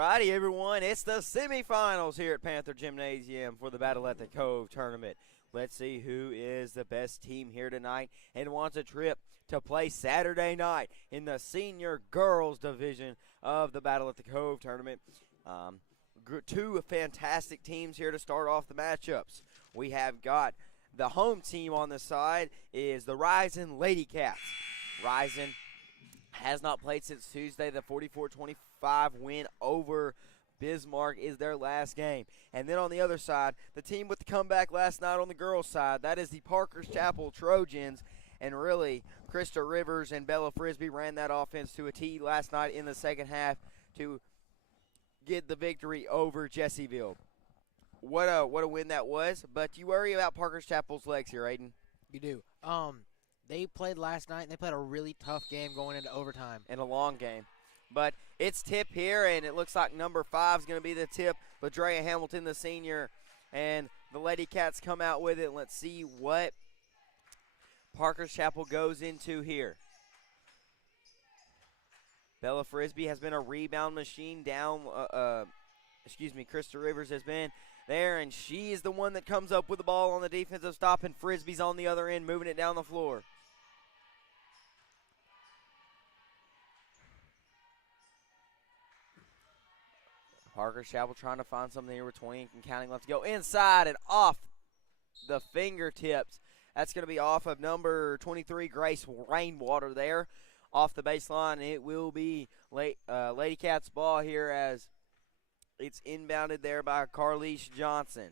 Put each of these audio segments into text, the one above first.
Alrighty, everyone. It's the semifinals here at Panther Gymnasium for the Battle at the Cove tournament. Let's see who is the best team here tonight and wants a trip to play Saturday night in the senior girls division of the Battle at the Cove tournament. Two fantastic teams here to start off the matchups. We have got the home team on the side is the Rison Lady Cats. Rison has not played since Tuesday. The 44-25 win over Bismarck is their last game. And then on the other side, the team with the comeback last night on the girls' side, that is the Parker's Chapel Trojans. And really, Krista Rivers and Bella Frisbee ran that offense to a T last night in the second half to get the victory over Jessieville. What a win that was. But you worry about Parker's Chapel's legs here, Aiden. You do. They played last night, and they played a really tough game going into overtime. And a long game. But it's tip here, and it looks like number 5 is going to be the tip. LaDrea Hamilton, the senior, and the Lady Cats come out with it. Let's see what Parker's Chapel goes into here. Bella Frisbee has been a rebound machine down. Krista Rivers has been there, and she is the one that comes up with the ball on the defensive stop, and Frisbee's on the other end moving it down the floor. Parker's Chapel trying to find something here with 20 and counting left to go. Inside and off the fingertips. That's going to be off of number 23, Grace Rainwater there. Off the baseline, it will be Lady Cats ball here as it's inbounded there by Carlish Johnson.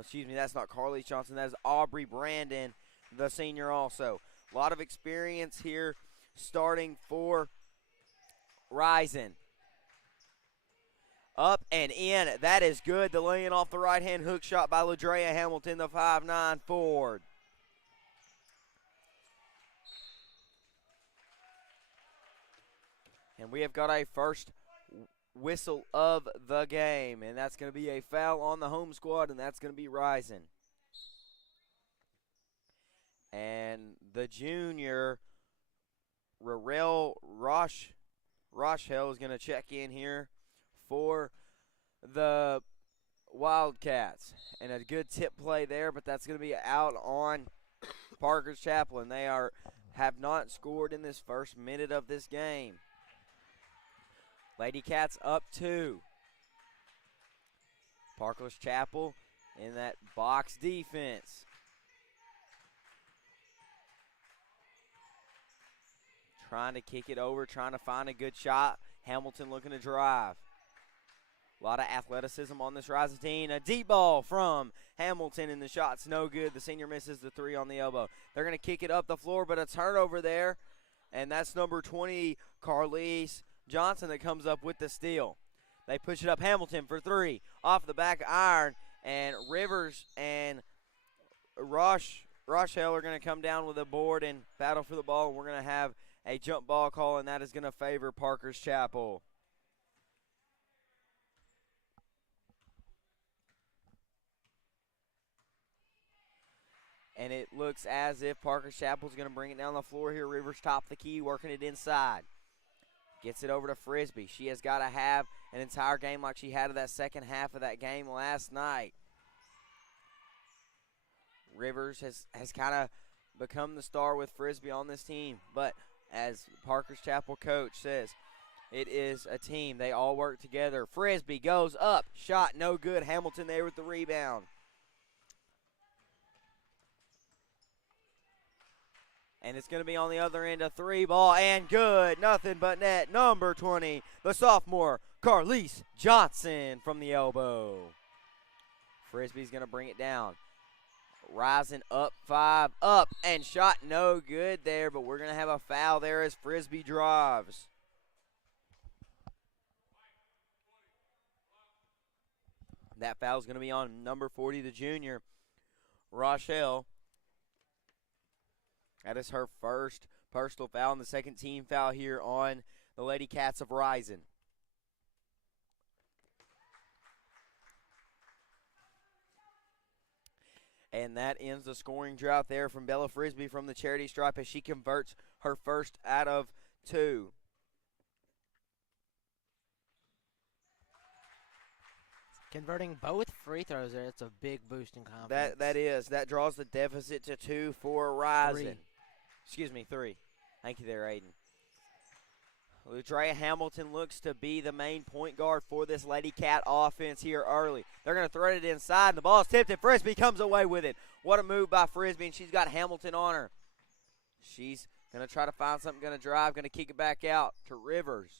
Excuse me, that's not Carlish Johnson. That is Aubrey Brandon, the senior also. A lot of experience here starting for Rison. Up and in. That is good. The laying off the right-hand hook shot by LaDrea Hamilton, the 5'9" forward. And we have got a first whistle of the game, and that's going to be a foul on the home squad, and that's going to be Rison. And the junior, Rarel Rochelle, is going to check in here for the Wildcats. And a good tip play there, but that's going to be out on Parker's Chapel, and they have not scored in this first minute of this game. Lady Cats up 2. Parker's Chapel in that box defense. Trying to kick it over, trying to find a good shot. Hamilton looking to drive. A lot of athleticism on this Rising team. A deep ball from Hamilton, and the shot's no good. The senior misses the 3 on the elbow. They're going to kick it up the floor, but a turnover there, and that's number 20, Carlise Johnson, that comes up with the steal. They push it up. Hamilton for 3. Off the back iron, and Rivers and Rochelle are going to come down with a board and battle for the ball, and we're going to have a jump ball call, and that is going to favor Parker's Chapel. And it looks as if Parker's Chapel is going to bring it down the floor here. Rivers top the key, working it inside. Gets it over to Frisbee. She has got to have an entire game like she had in that second half of that game last night. Rivers has kind of become the star with Frisbee on this team. But as Parker's Chapel coach says, it is a team. They all work together. Frisbee goes up. Shot no good. Hamilton there with the rebound. And it's going to be on the other end, a 3 ball, and good. Nothing but net. Number 20, the sophomore, Carlise Johnson from the elbow. Frisbee's going to bring it down. Rising up 5, up, and shot no good there, but we're going to have a foul there as Frisbee drives. That foul is going to be on number 40, the junior, Rochelle. That is her first personal foul and the second team foul here on the Lady Cats of Rison. And that ends the scoring drought there from Bella Frisbee from the charity stripe as she converts her first out of 2. Converting both free throws there, it's a big boost in confidence. That draws the deficit to 2 for Rison. 3. Excuse me, 3. Thank you there, Aiden. Ludrea Hamilton looks to be the main point guard for this Lady Cat offense here early. They're going to thread it inside, and the ball's tipped, and Frisbee comes away with it. What a move by Frisbee, and she's got Hamilton on her. She's going to try to find something, going to drive, going to kick it back out to Rivers.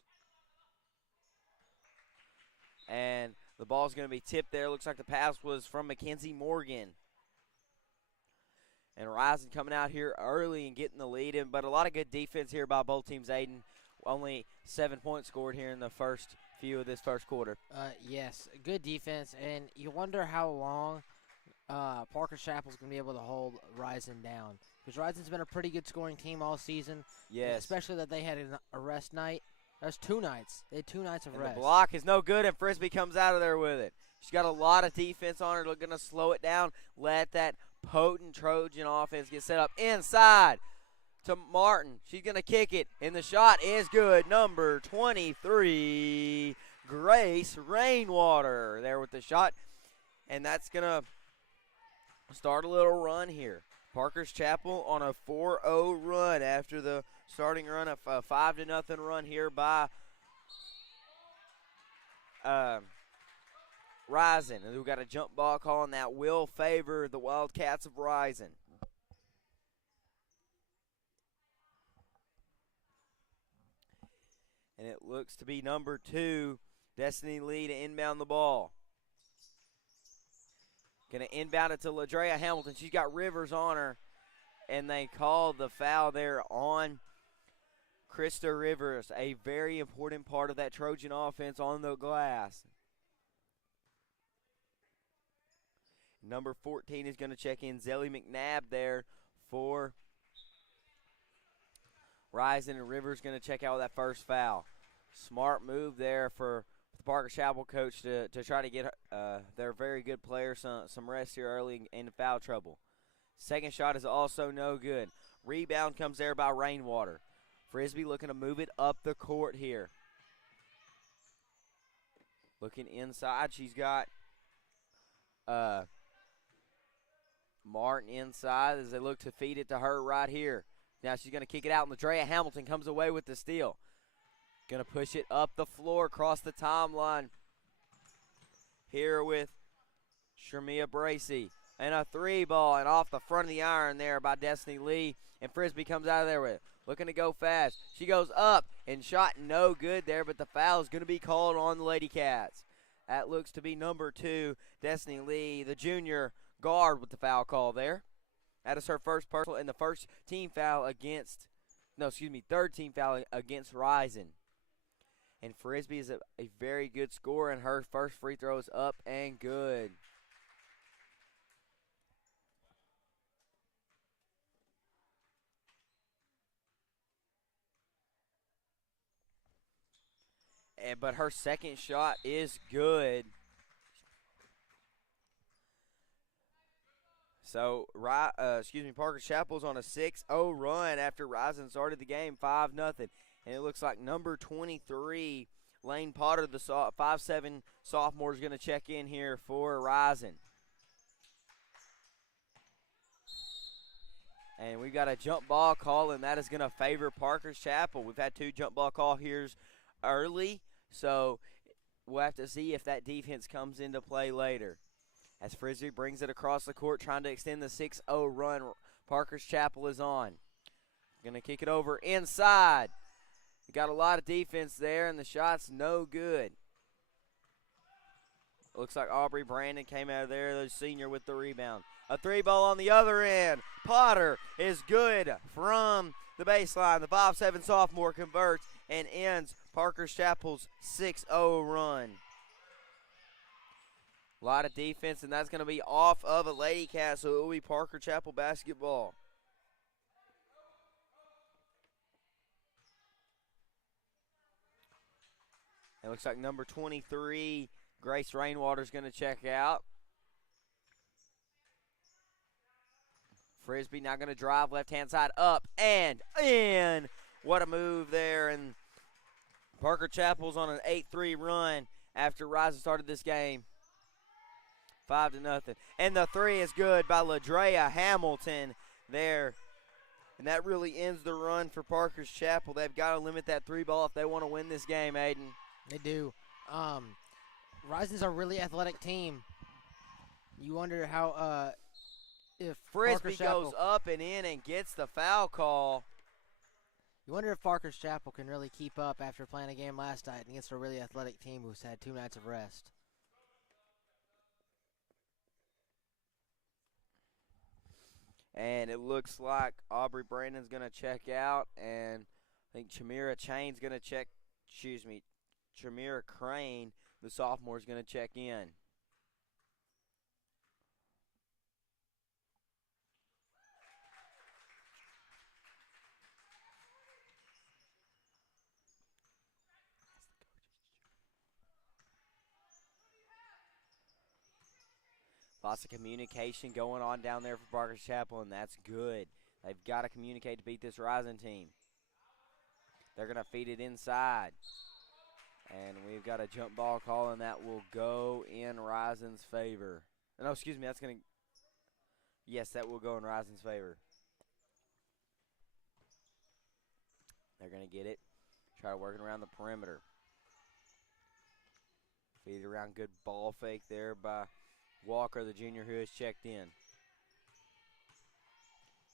And the ball's going to be tipped there. Looks like the pass was from Mackenzie Morgan. And Rison coming out here early and getting the lead in, but a lot of good defense here by both teams, Aiden. Only 7 points scored here in the first few of this first quarter. Yes, good defense, and you wonder how long Parker Chapel's going to be able to hold Rison down. Because Rison's been a pretty good scoring team all season. Yes. Especially that they had a rest night. That's 2 nights. They had 2 nights of rest. The block is no good, and Frisbee comes out of there with it. She's got a lot of defense on her. They're going to slow it down. Let that potent Trojan offense get set up inside to Martin. She's going to kick it, and the shot is good. Number 23, Grace Rainwater there with the shot. And that's going to start a little run here. Parker's Chapel on a 4-0 run after the starting run of a 5-0 run here by Rison. And we've got a jump ball call, and that will favor the Wildcats of Rison. And it looks to be number 2, Destiny Lee, to inbound the ball. Going to inbound it to Ladrea Hamilton. She's got Rivers on her, and they called the foul there on Krista Rivers, a very important part of that Trojan offense on the glass. Number 14 is going to check in Zelly McNabb there for Rison, and Rivers going to check out with that first foul. Smart move there for the Parker Chapel coach to try to get their very good player some rest here early in foul trouble. Second shot is also no good. Rebound comes there by Rainwater. Frisbee looking to move it up the court here. Looking inside, she's got Martin inside as they look to feed it to her right here. Now she's going to kick it out, and Ladrea Hamilton comes away with the steal. Going to push it up the floor, across the timeline. Here with Shermia Bracey. And a 3 ball, and off the front of the iron there by Destiny Lee. And Frisbee comes out of there with it. Looking to go fast. She goes up, and shot no good there, but the foul is going to be called on the Lady Cats. That looks to be number 2, Destiny Lee, the junior guard, with the foul call there. That is her first personal and the first team foul against, third team foul against Rison. And Frisbee is a very good scorer, and her first free throw is up and good. But her second shot is good. So, Parker Chapel's on a 6-0 run after Rison started the game 5-0. And it looks like number 23, Lane Potter, the 5'7" sophomore, is going to check in here for Rison. And we've got a jump ball call, and that is going to favor Parker's Chapel. We've had 2 jump ball call here early, so we'll have to see if that defense comes into play later. As Frisbee brings it across the court, trying to extend the 6-0 run, Parker's Chapel is on. Going to kick it over inside. Got a lot of defense there, and the shot's no good. Looks like Aubrey Brandon came out of there, the senior, with the rebound. A 3 ball on the other end. Potter is good from the baseline. The 5'7" sophomore converts and ends Parker's Chapel's 6-0 run. A lot of defense, and that's going to be off of a Lady Cat, so it will be Parker Chapel basketball. It looks like number 23, Grace Rainwater, is going to check out. Frisbee now going to drive left-hand side, up and in. What a move there. And Parker Chapel's on an 8-3 run after Rison started this game. 5-0. And the three is good by LaDrea Hamilton there. And that really ends the run for Parker's Chapel. They've got to limit that three ball if they want to win this game, Aiden. They do. Rison's a really athletic team. You wonder how if Frisbee Parker's Chapel goes up and in and gets the foul call. You wonder if Parker's Chapel can really keep up after playing a game last night against a really athletic team who's had 2 nights of rest. And it looks like Aubrey Brandon's going to check out, and I think Chamira Crane, the sophomore, is going to check in. Lots of communication going on down there for Parker's Chapel, and that's good. They've got to communicate to beat this Rison team. They're going to feed it inside. And we've got a jump ball call, and that will go in Rison's favor. No, excuse me, that's going to – yes, that will go in Rison's favor. They're going to get it. Try working around the perimeter. Feed it around, good ball fake there by Walker, the junior, who has checked in.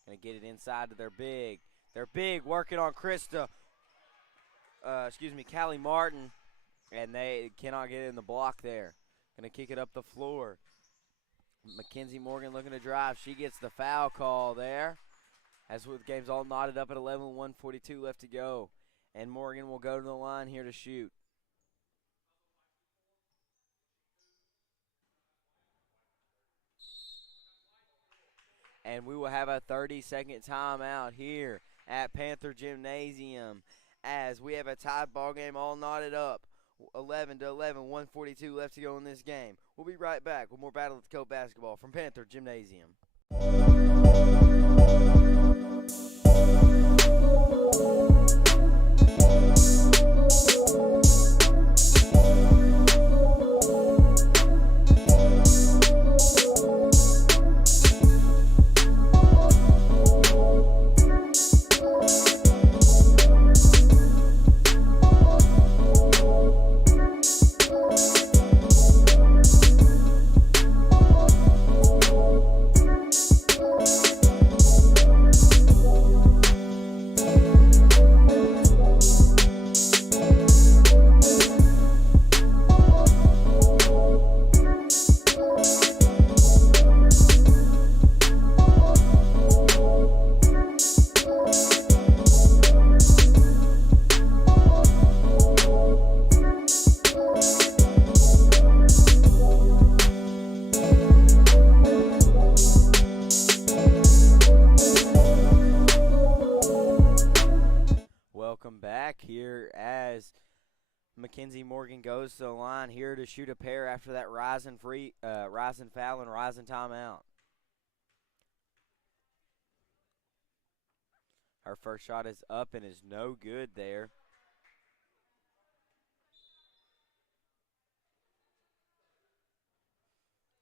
Going to get it inside to their big. They're big, working on Callie Martin, and they cannot get it in the block there. Going to kick it up the floor. Mackenzie Morgan looking to drive. She gets the foul call there. As the game's all knotted up at 11, 1:42 left to go. And Morgan will go to the line here to shoot. And we will have a 30-second timeout here at Panther Gymnasium as we have a tied ball game all knotted up. 11-11, 1:42 left to go in this game. We'll be right back with more Battle of the Cove basketball from Panther Gymnasium. Mackenzie Morgan goes to the line here to shoot a pair after that Rison foul and Rison timeout. Her first shot is up and is no good there.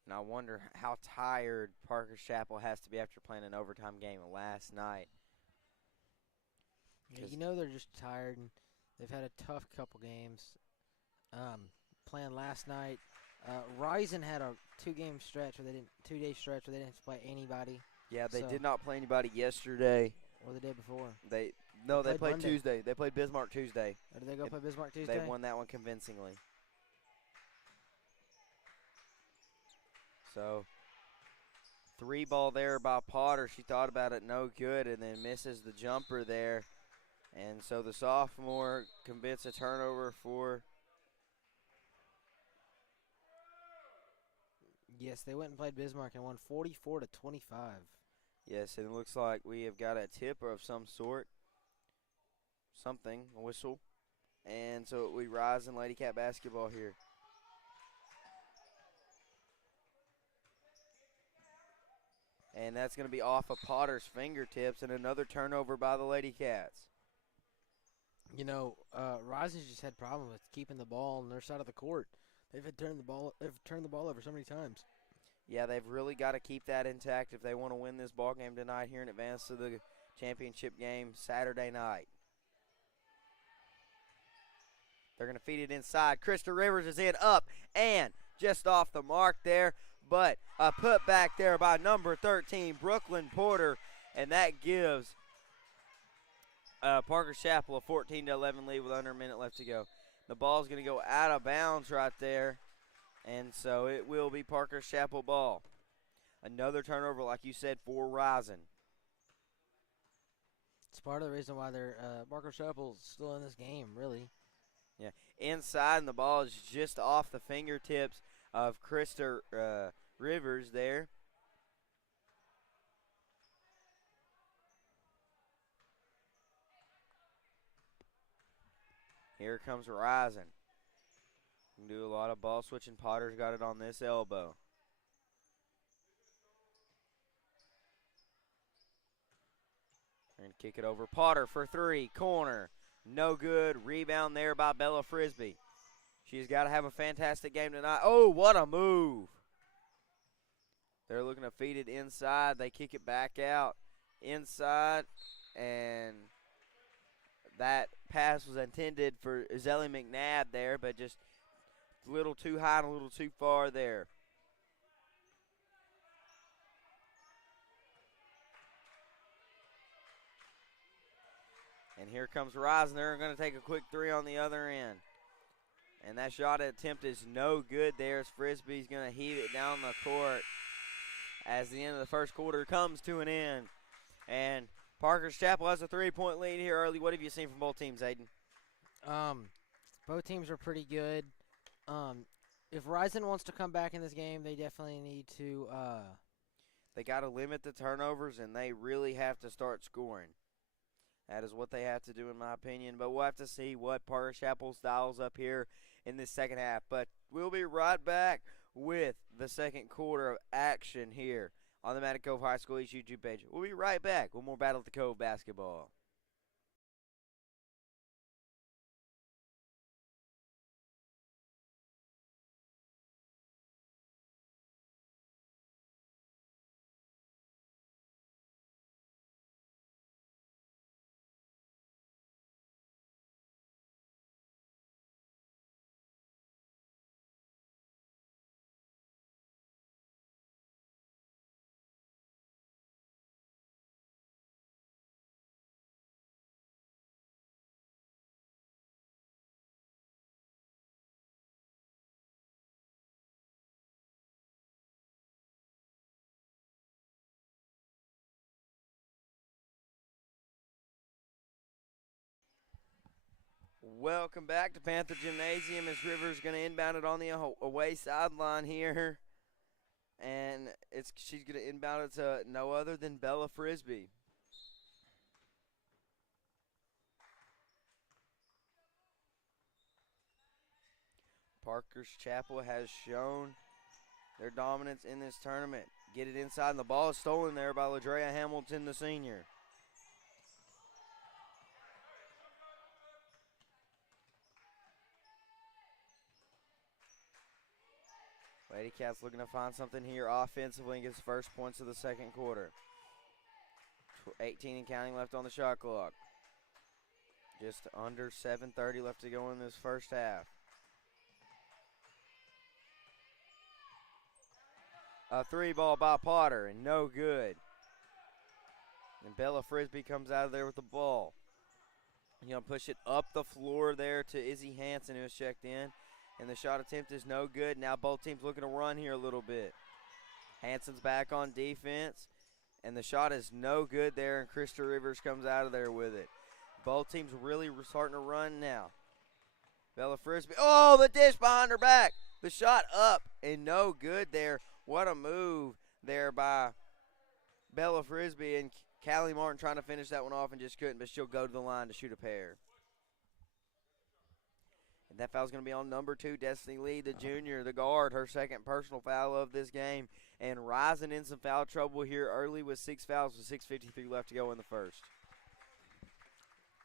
And I wonder how tired Parker's Chapel has to be after playing an overtime game last night. Yeah, you know they're just tired, and they've had a tough couple games. Playing last night, Rison had a 2-day stretch where they didn't have to play anybody. Yeah, they did not play anybody yesterday. Or the day before. They played Tuesday. They played Bismarck Tuesday. Or did they go play Bismarck Tuesday? They won that one convincingly. So, 3 ball there by Potter. She thought about it, no good, and then misses the jumper there. And so the sophomore commits a turnover for. Yes, they went and played Bismarck and won 44-25. Yes, and it looks like we have got a tip of some sort. Something, a whistle. And so we rise in Lady Cat basketball here. And that's going to be off of Potter's fingertips and another turnover by the Lady Cats. You know, Rison's just had problems with keeping the ball on their side of the court. They've turned the ball over so many times. Yeah, they've really got to keep that intact if they want to win this ball game tonight here in advance to the championship game Saturday night. They're going to feed it inside. Krista Rivers is in, up, and just off the mark there. But a putback there by number 13, Brooklyn Porter, and that gives Parker Chapel a 14-11 lead with under a minute left to go. The ball's going to go out of bounds right there, and so it will be Parker Chapel ball. Another turnover, like you said, for Rison. It's part of the reason why they're Parker Chapel's still in this game, really. Yeah, inside, and the ball is just off the fingertips of Krista Rivers there. Here comes Rison. Can do a lot of ball switching. Potter's got it on this elbow. And kick it over. Potter for three. Corner. No good. Rebound there by Bella Frisbee. She's got to have a fantastic game tonight. Oh, what a move. They're looking to feed it inside. They kick it back out inside. And that pass was intended for Zelly McNabb there, but just a little too high and a little too far there. And here comes Rison. They're going to take a quick three on the other end. And that shot attempt is no good there as Frisbee's going to heave it down the court as the end of the first quarter comes to an end. And Parker Chapel has a three-point lead here early. What have you seen from both teams, Aiden? Both teams are pretty good. If Rison wants to come back in this game, they definitely need to. They got to limit the turnovers, and they really have to start scoring. That is what they have to do, in my opinion. But we'll have to see what Parker Chapel styles up here in this second half. But we'll be right back with the second quarter of action here on the Madden Cove High School East YouTube page. We'll be right back with more Battle at the Cove basketball. Welcome back to Panther Gymnasium as Rivers going to inbound it on the away sideline here. And she's going to inbound it to no other than Bella Frisbee. Parker's Chapel has shown their dominance in this tournament. Get it inside, and the ball is stolen there by LaDrea Hamilton, the senior. Lady Cats looking to find something here offensively and gets first points of the second quarter. 18 and counting left on the shot clock. Just under 7:30 left to go in this first half. A three ball by Potter, and no good. And Bella Frisbee comes out of there with the ball. You're going to push it up the floor there to Izzy Hansen, who was checked in. And the shot attempt is no good. Now both teams looking to run here a little bit. Hansen's back on defense. And the shot is no good there, and Krista Rivers comes out of there with it. Both teams really starting to run now. Bella Frisbee. Oh, the dish behind her back. The shot up and no good there. What a move there by Bella Frisbee. And Callie Martin trying to finish that one off and just couldn't, but she'll go to the line to shoot a pair. And that foul's going to be on number 2, Destiny Lee, the junior, the guard, her second personal foul of this game. And Rison in some foul trouble here early with 6 fouls with 6:53 left to go in the first.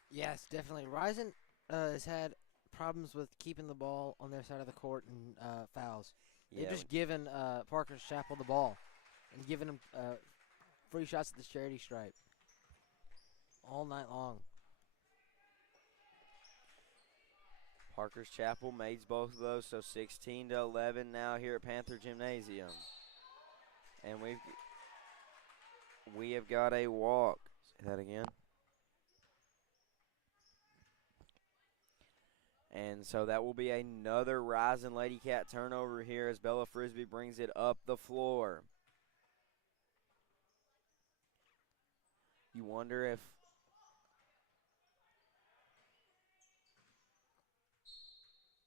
Yes, definitely. Rison has had problems with keeping the ball on their side of the court and fouls. They've just given Parker's Chapel the ball and given them free shots at the charity stripe all night long. Parker's Chapel made both of those, so 16-11 now here at Panther Gymnasium. And we have got a walk. Say that again. And so that will be another Rison Lady Cat turnover here as Bella Frisbee brings it up the floor. You wonder if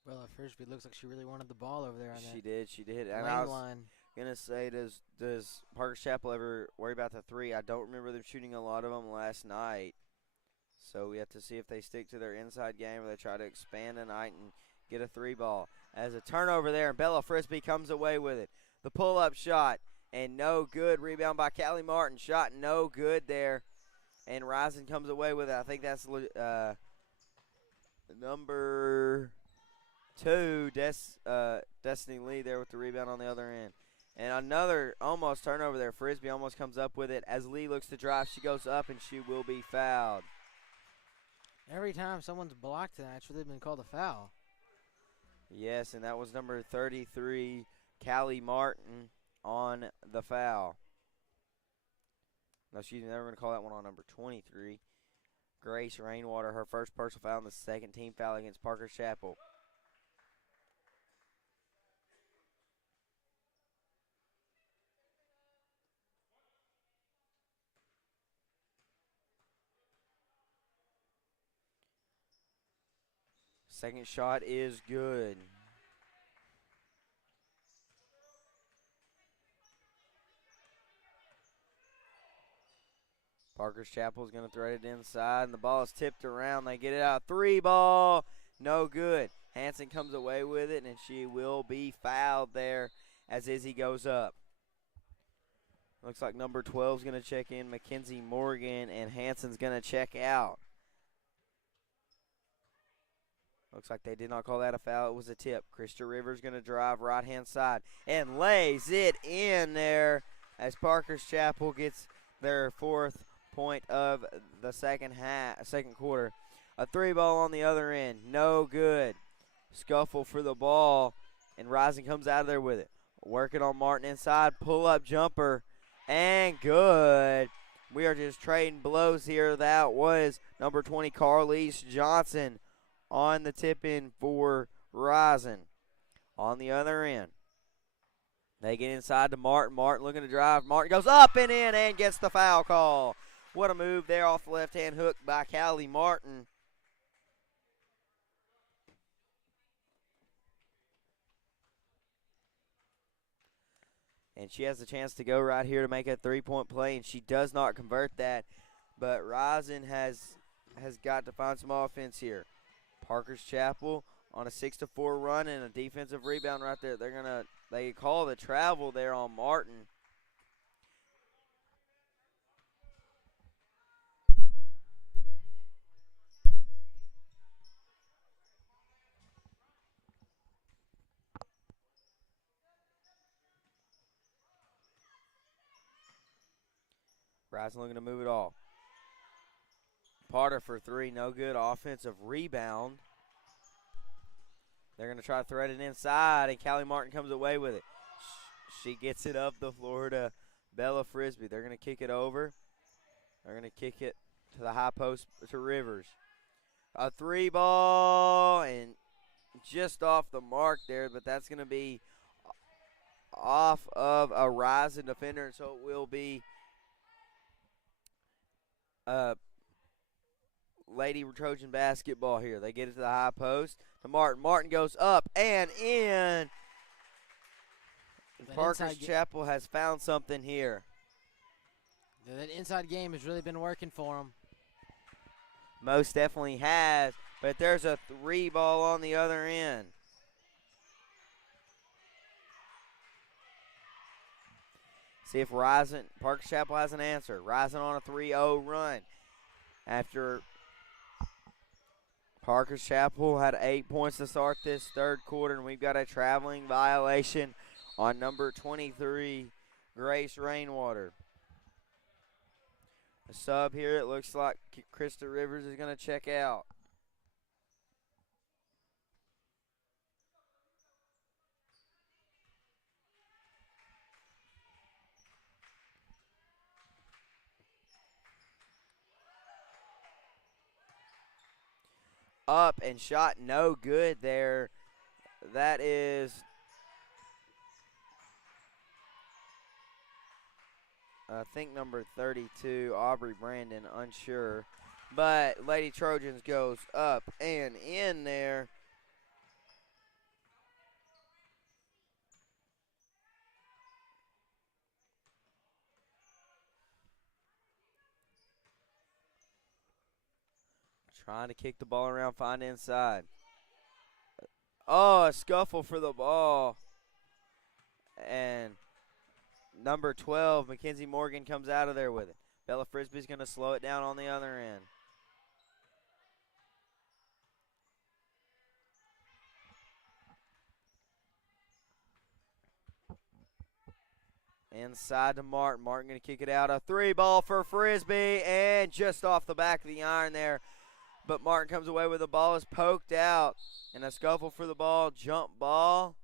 Bella Frisbee looks like she really wanted the ball over there on she that did. And lane I was line. gonna say, does Parker's Chapel ever worry about the three? I don't remember them shooting a lot of them last night. So we have to see if they stick to their inside game or they try to expand tonight and get a three ball. As a turnover there, and Bella Frisbee comes away with it. The pull-up shot, and no good. Rebound by Callie Martin. Shot no good there. And Rison comes away with it. I think that's number 2, Destiny Lee there with the rebound on the other end. And another almost turnover there. Frisbee almost comes up with it. As Lee looks to drive, she goes up, and she will be fouled. Every time someone's blocked tonight, it's really been called a foul. Yes, and that was number 33, Callie Martin, on the foul. No, excuse me, they were going to call that one on number 23. Grace Rainwater, her first personal foul and the second team foul against Parker Chapel. Second shot is good. Parker's Chapel is going to thread it inside, and the ball is tipped around. They get it out. Three ball, no good. Hanson comes away with it, and she will be fouled there as Izzy goes up. Looks like number 12 is going to check in, Mackenzie Morgan, and Hanson's going to check out. Looks like they did not call that a foul. It was a tip. Krista Rivers going to drive right-hand side and lays it in there as Parker's Chapel gets their 4th point of the second quarter. A three ball on the other end. No good. Scuffle for the ball, and Rison comes out of there with it. Working on Martin inside. Pull-up jumper, and good. We are just trading blows here. That was number 20, Carlise Johnson, on the tip-in for Rison. On the other end, they get inside to Martin. Martin looking to drive. Martin goes up and in and gets the foul call. What a move there off the left-hand hook by Callie Martin. And she has a chance to go right here to make a three-point play, and she does not convert that. But Rison has got to find some offense here. Parker's Chapel on a 6-4 run and a defensive rebound right there. They call the travel there on Martin. Rison looking to move it all. Potter for three, no good. Offensive rebound. They're going to try to thread it inside, and Callie Martin comes away with it. She gets it up the floor to Bella Frisbee. They're going to kick it over. They're going to kick it to the high post to Rivers. A three ball, and just off the mark there, but that's going to be off of a Rison defender, so it will be Lady Trojan basketball here. They get it to the high post to Martin. Martin goes up and in. Parker's Chapel has found something here. That inside game has really been working for them. Most definitely has, but there's a three ball on the other end. See if Parker's Chapel has an answer. Rison on a 3-0 run after Parker's Chapel had 8 points to start this third quarter, and we've got a traveling violation on number 23, Grace Rainwater. A sub here, it looks like Krista Rivers is going to check out. Up and shot, no good there. That is I think number 32, Aubrey Brandon, unsure. But Lady Trojans goes up and in there. Trying to kick the ball around, find inside. Oh, a scuffle for the ball. And number 12, Mackenzie Morgan, comes out of there with it. Bella Frisbee's going to slow it down on the other end. Inside to Martin. Martin going to kick it out. A 3-ball for Frisbee, and just off the back of the iron there. But Martin comes away with the ball. Is poked out. And a scuffle for the ball. Jump ball.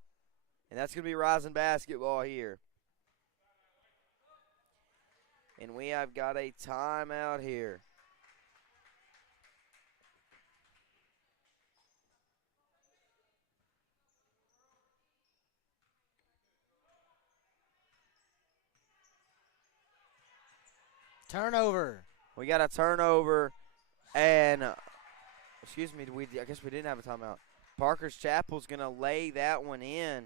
And that's going to be Rison basketball here. And we have got a timeout here. Turnover. We got a turnover, and excuse me, I guess we didn't have a timeout. Parker's Chapel's going to lay that one in.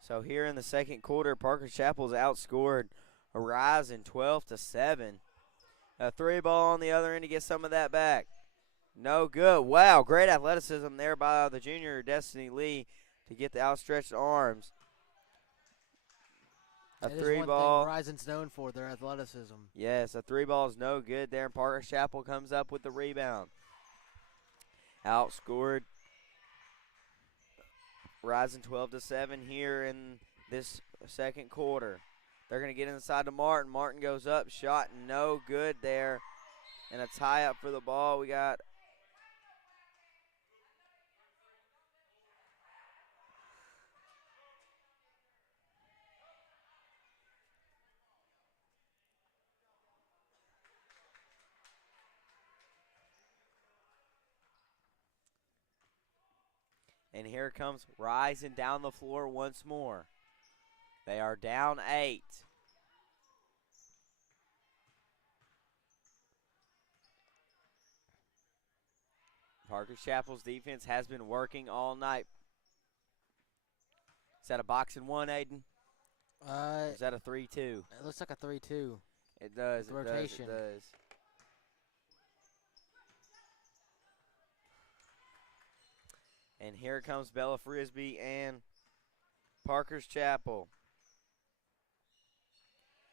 So here in the second quarter, Parker's Chapel's outscored Rison 12-7. A 3-ball on the other end to get some of that back. No good. Wow, great athleticism there by the junior Destiny Lee to get the outstretched arms. A 3-ball. Rison's known for their athleticism. Yes, a 3-ball is no good there, and Parker Chapel comes up with the rebound. Outscored Rison 12-7 here in this second quarter. They're going to get inside to Martin. Martin goes up, shot no good there. And a tie up for the ball. We got and here comes Rison down the floor once more. They are down 8. Parker Chapel's defense has been working all night. Is that a box and one, Aiden? Is that a 3-2? It looks like a 3-2. It does. It rotation. does. And here comes Bella Frisbee and Parker's Chapel.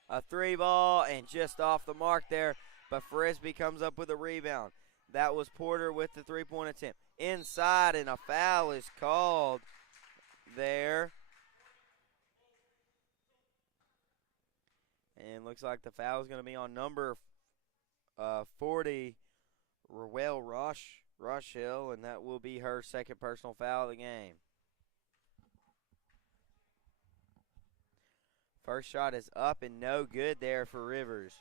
A 3-ball and just off the mark there, but Frisbee comes up with a rebound. That was Porter with the 3-point attempt. Inside, and a foul is called there. And looks like the foul is going to be on number 40, Ruel Rochelle, and that will be her second personal foul of the game. First shot is up and no good there for Rivers.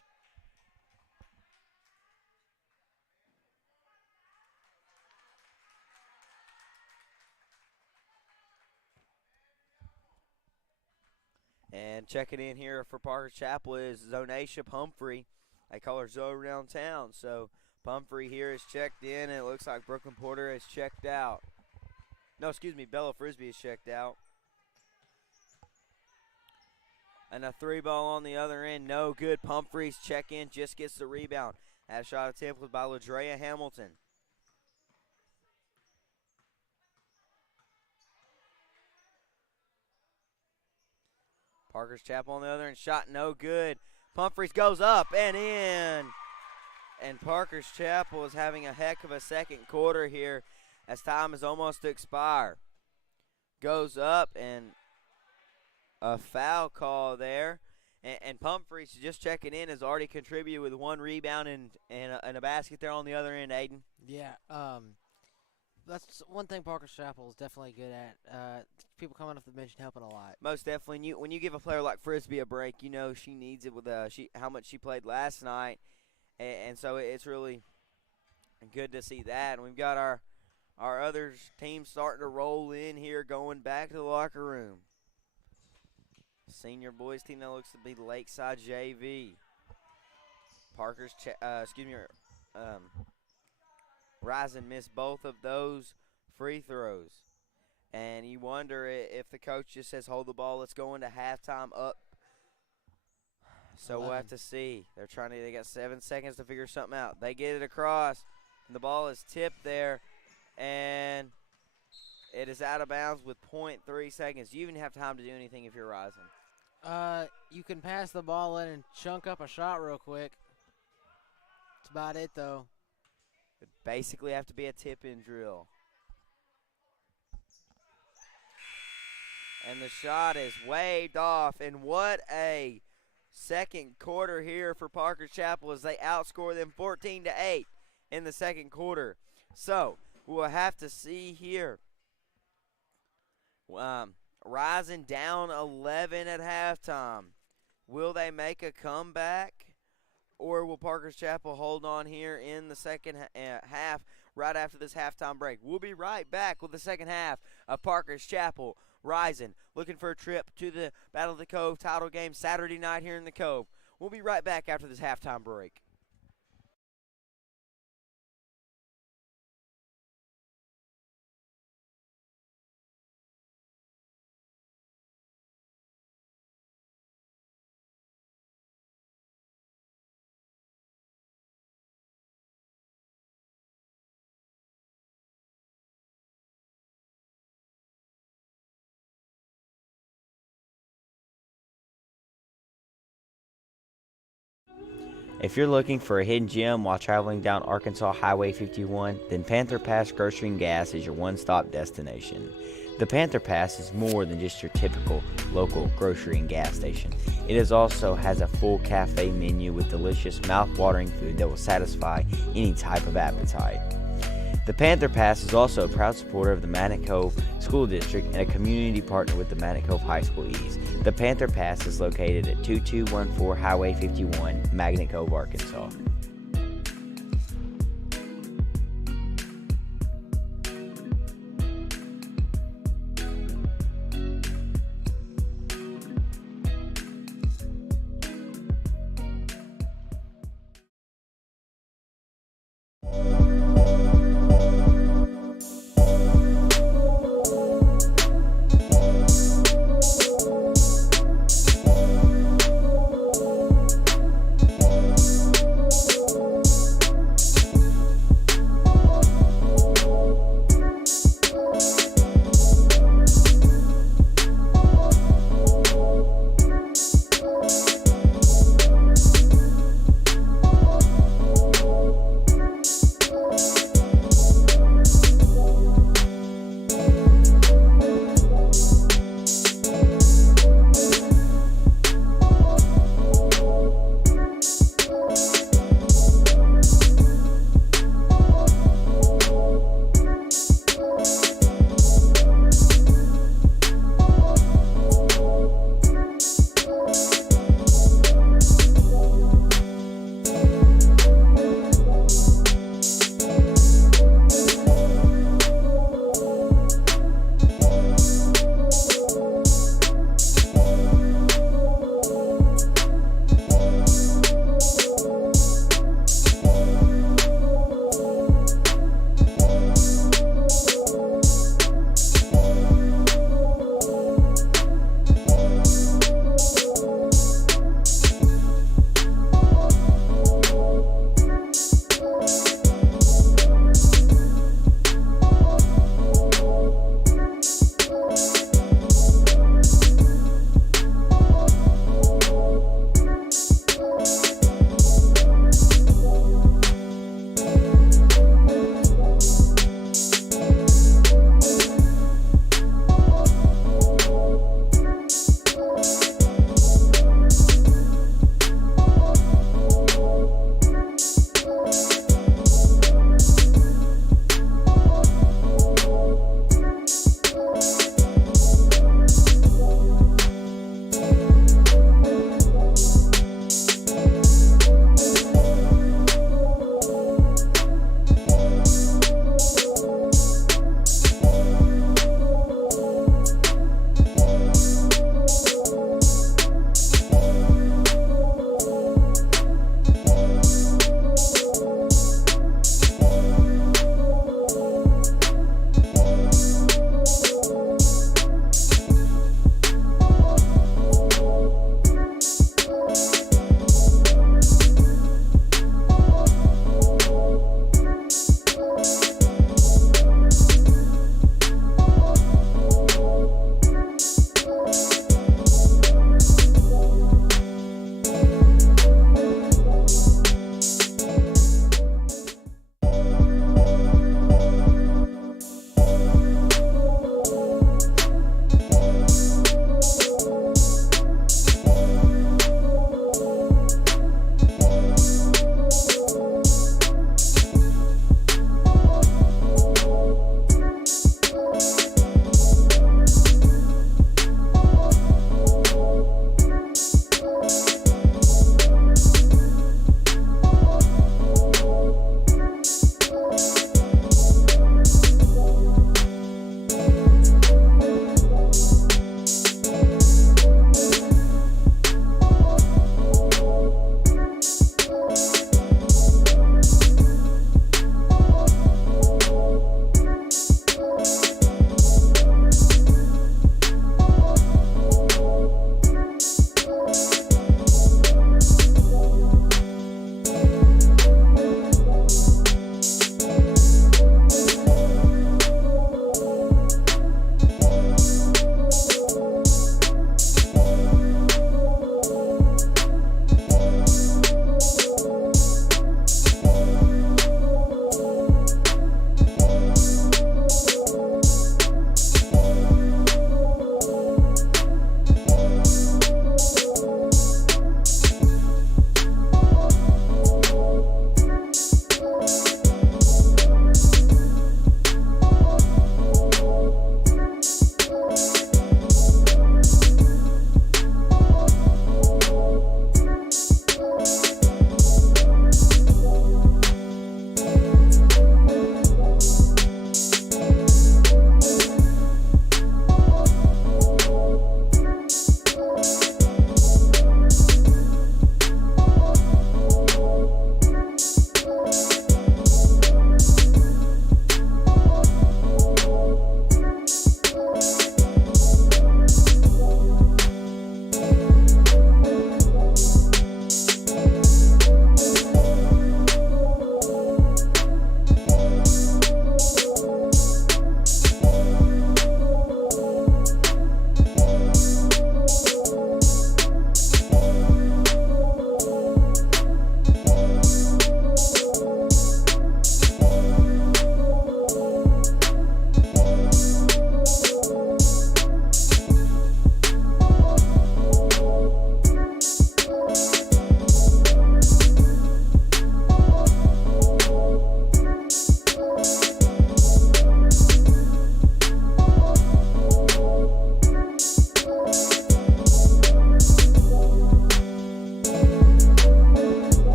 And checking in here for Parker Chapel is Zonacia Pumphrey. They call her Zoe around town. So Pumphrey here is checked in, and it looks like Brooklyn Porter is checked out. No, excuse me, Bella Frisbee is checked out. And a 3-ball on the other end, no good. Pumphrey's check in, just gets the rebound. That shot attempt was by LaDrea Hamilton. Parker's Chapel on the other end, shot no good. Pumphrey's goes up and in. And Parker's Chapel is having a heck of a second quarter here as time is almost to expire. Goes up and a foul call there. And Pumphrey's just checking in has already contributed with 1 rebound and a basket there on the other end, Aiden. Yeah, that's one thing Parker's Chapel is definitely good at. People coming off the bench and helping a lot. Most definitely. And when you give a player like Frisbee a break, you know she needs it with how much she played last night. And so it's really good to see that. And we've got our other team starting to roll in here, going back to the locker room. Senior boys team that looks to be Lakeside JV. Rison missed both of those free throws. And you wonder if the coach just says, hold the ball, let's go into halftime up. So 11. we'll have to see. They got 7 seconds to figure something out. They get it across, and the ball is tipped there, and it is out of bounds with 0.3 seconds. Do you even have time to do anything if you're Rison? You can pass the ball in and chunk up a shot real quick. That's about it, though. It basically have to be a tip-in drill. And the shot is waved off, and what a second quarter here for Parker's Chapel as they outscore them 14-8 in the second quarter. So we'll have to see here. Rison down 11 at halftime. Will they make a comeback, or will Parker's Chapel hold on here in the second half right after this halftime break? We'll be right back with the second half of Parker's Chapel. Rison looking for a trip to the Battle of the Cove title game Saturday night here in the Cove. We'll be right back after this halftime break. If you're looking for a hidden gem while traveling down Arkansas Highway 51, then Panther Pass Grocery and Gas is your one-stop destination. The Panther Pass is more than just your typical local grocery and gas station. It also has a full cafe menu with delicious, mouth-watering food that will satisfy any type of appetite. The Panther Pass is also a proud supporter of the Magnet Cove School District and a community partner with the Magnet Cove High School East. The Panther Pass is located at 2214 Highway 51, Magnet Cove, Arkansas.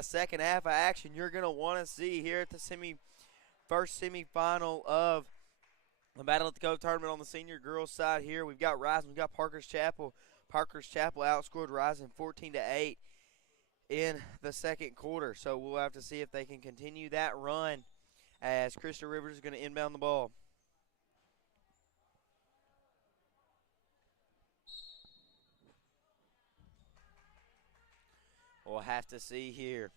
of second half of action you're going to want to see here at the first semifinal of the Battle at the Cove tournament on the senior girls side here. We've got Rison, we've got Parker's Chapel. Parker's Chapel outscored Rison 14-8 in the second quarter. So we'll have to see if they can continue that run as Krista Rivers is going to inbound the ball. We'll have to see here.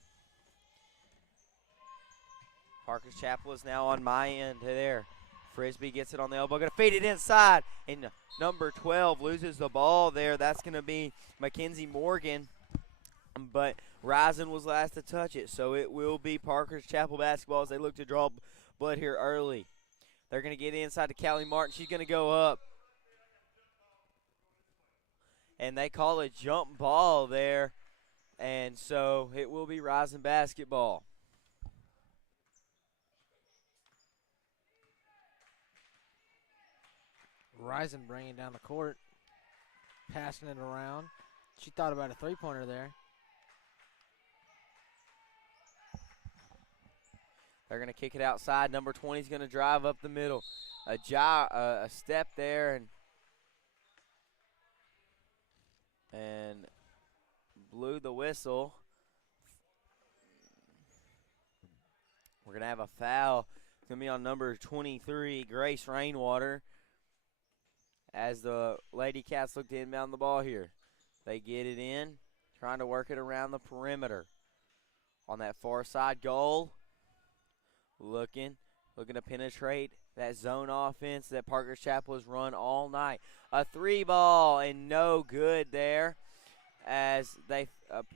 Parker's Chapel is now on my end there. Frisbee gets it on the elbow, going to feed it inside, and number 12 loses the ball there. That's going to be Mackenzie Morgan, but Rison was last to touch it, so it will be Parker's Chapel basketball as they look to draw blood here early. They're going to get inside to Callie Martin. She's going to go up, and they call a jump ball there, and so it will be Rison basketball. Rison bringing down the court, passing it around. She thought about a three-pointer there. They're going to kick it outside. Number 20 is going to drive up the middle. A step there and blew the whistle. We're going to have a foul. It's going to be on number 23, Grace Rainwater, as the Lady Cats look to inbound the ball here. They get it in, trying to work it around the perimeter. On that far side goal, looking to penetrate that zone offense that Parker's Chapel has run all night. A three ball and no good there as they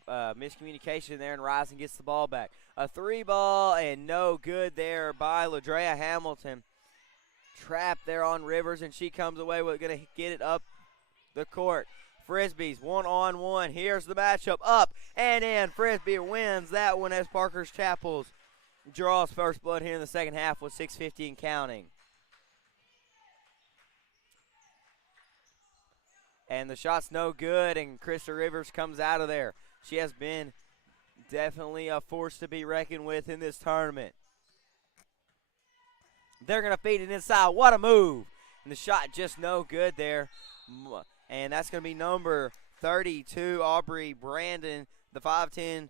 miscommunication there, and Rison gets the ball back. A three ball and no good there by LaDrea Hamilton. Trap there on Rivers, and she comes away with going to get it up the court. Frisbee's one-on-one. Here's the matchup. Up and in. Frisbee wins that one as Parker's Chapel's draws first blood here in the second half with 6:50 and counting. And the shot's no good, and Krista Rivers comes out of there. She has been definitely a force to be reckoned with in this tournament. They're going to feed it inside. What a move. And the shot just no good there. And that's going to be number 32, Aubrey Brandon, the 5'10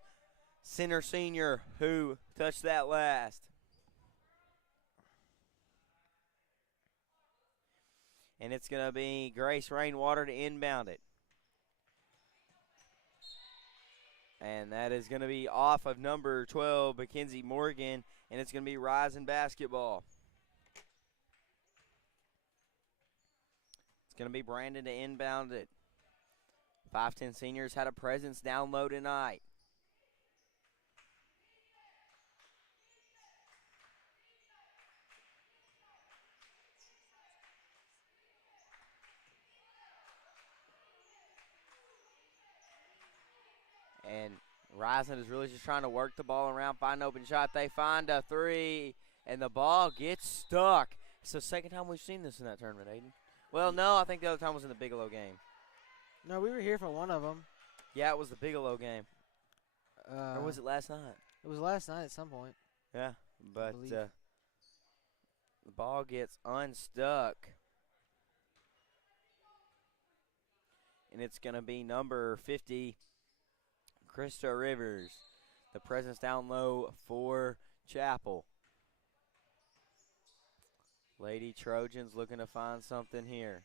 center senior who touched that last. And it's going to be Grace Rainwater to inbound it. And that is going to be off of number 12, Mackenzie Morgan, and it's going to be Rison basketball. It's going to be Brandon to inbound it. 5'10 seniors had a presence down low tonight. And Rison is really just trying to work the ball around, find an open shot. They find a three, and the ball gets stuck. It's the second time we've seen this in that tournament, Aiden. Well, no, I think the other time was in the Bigelow game. No, we were here for one of them. Yeah, it was the Bigelow game. Or was it last night? It was last night at some point. Yeah, but the ball gets unstuck. And it's going to be number 50, Krista Rivers, the presence down low for Chapel. Lady Trojans looking to find something here.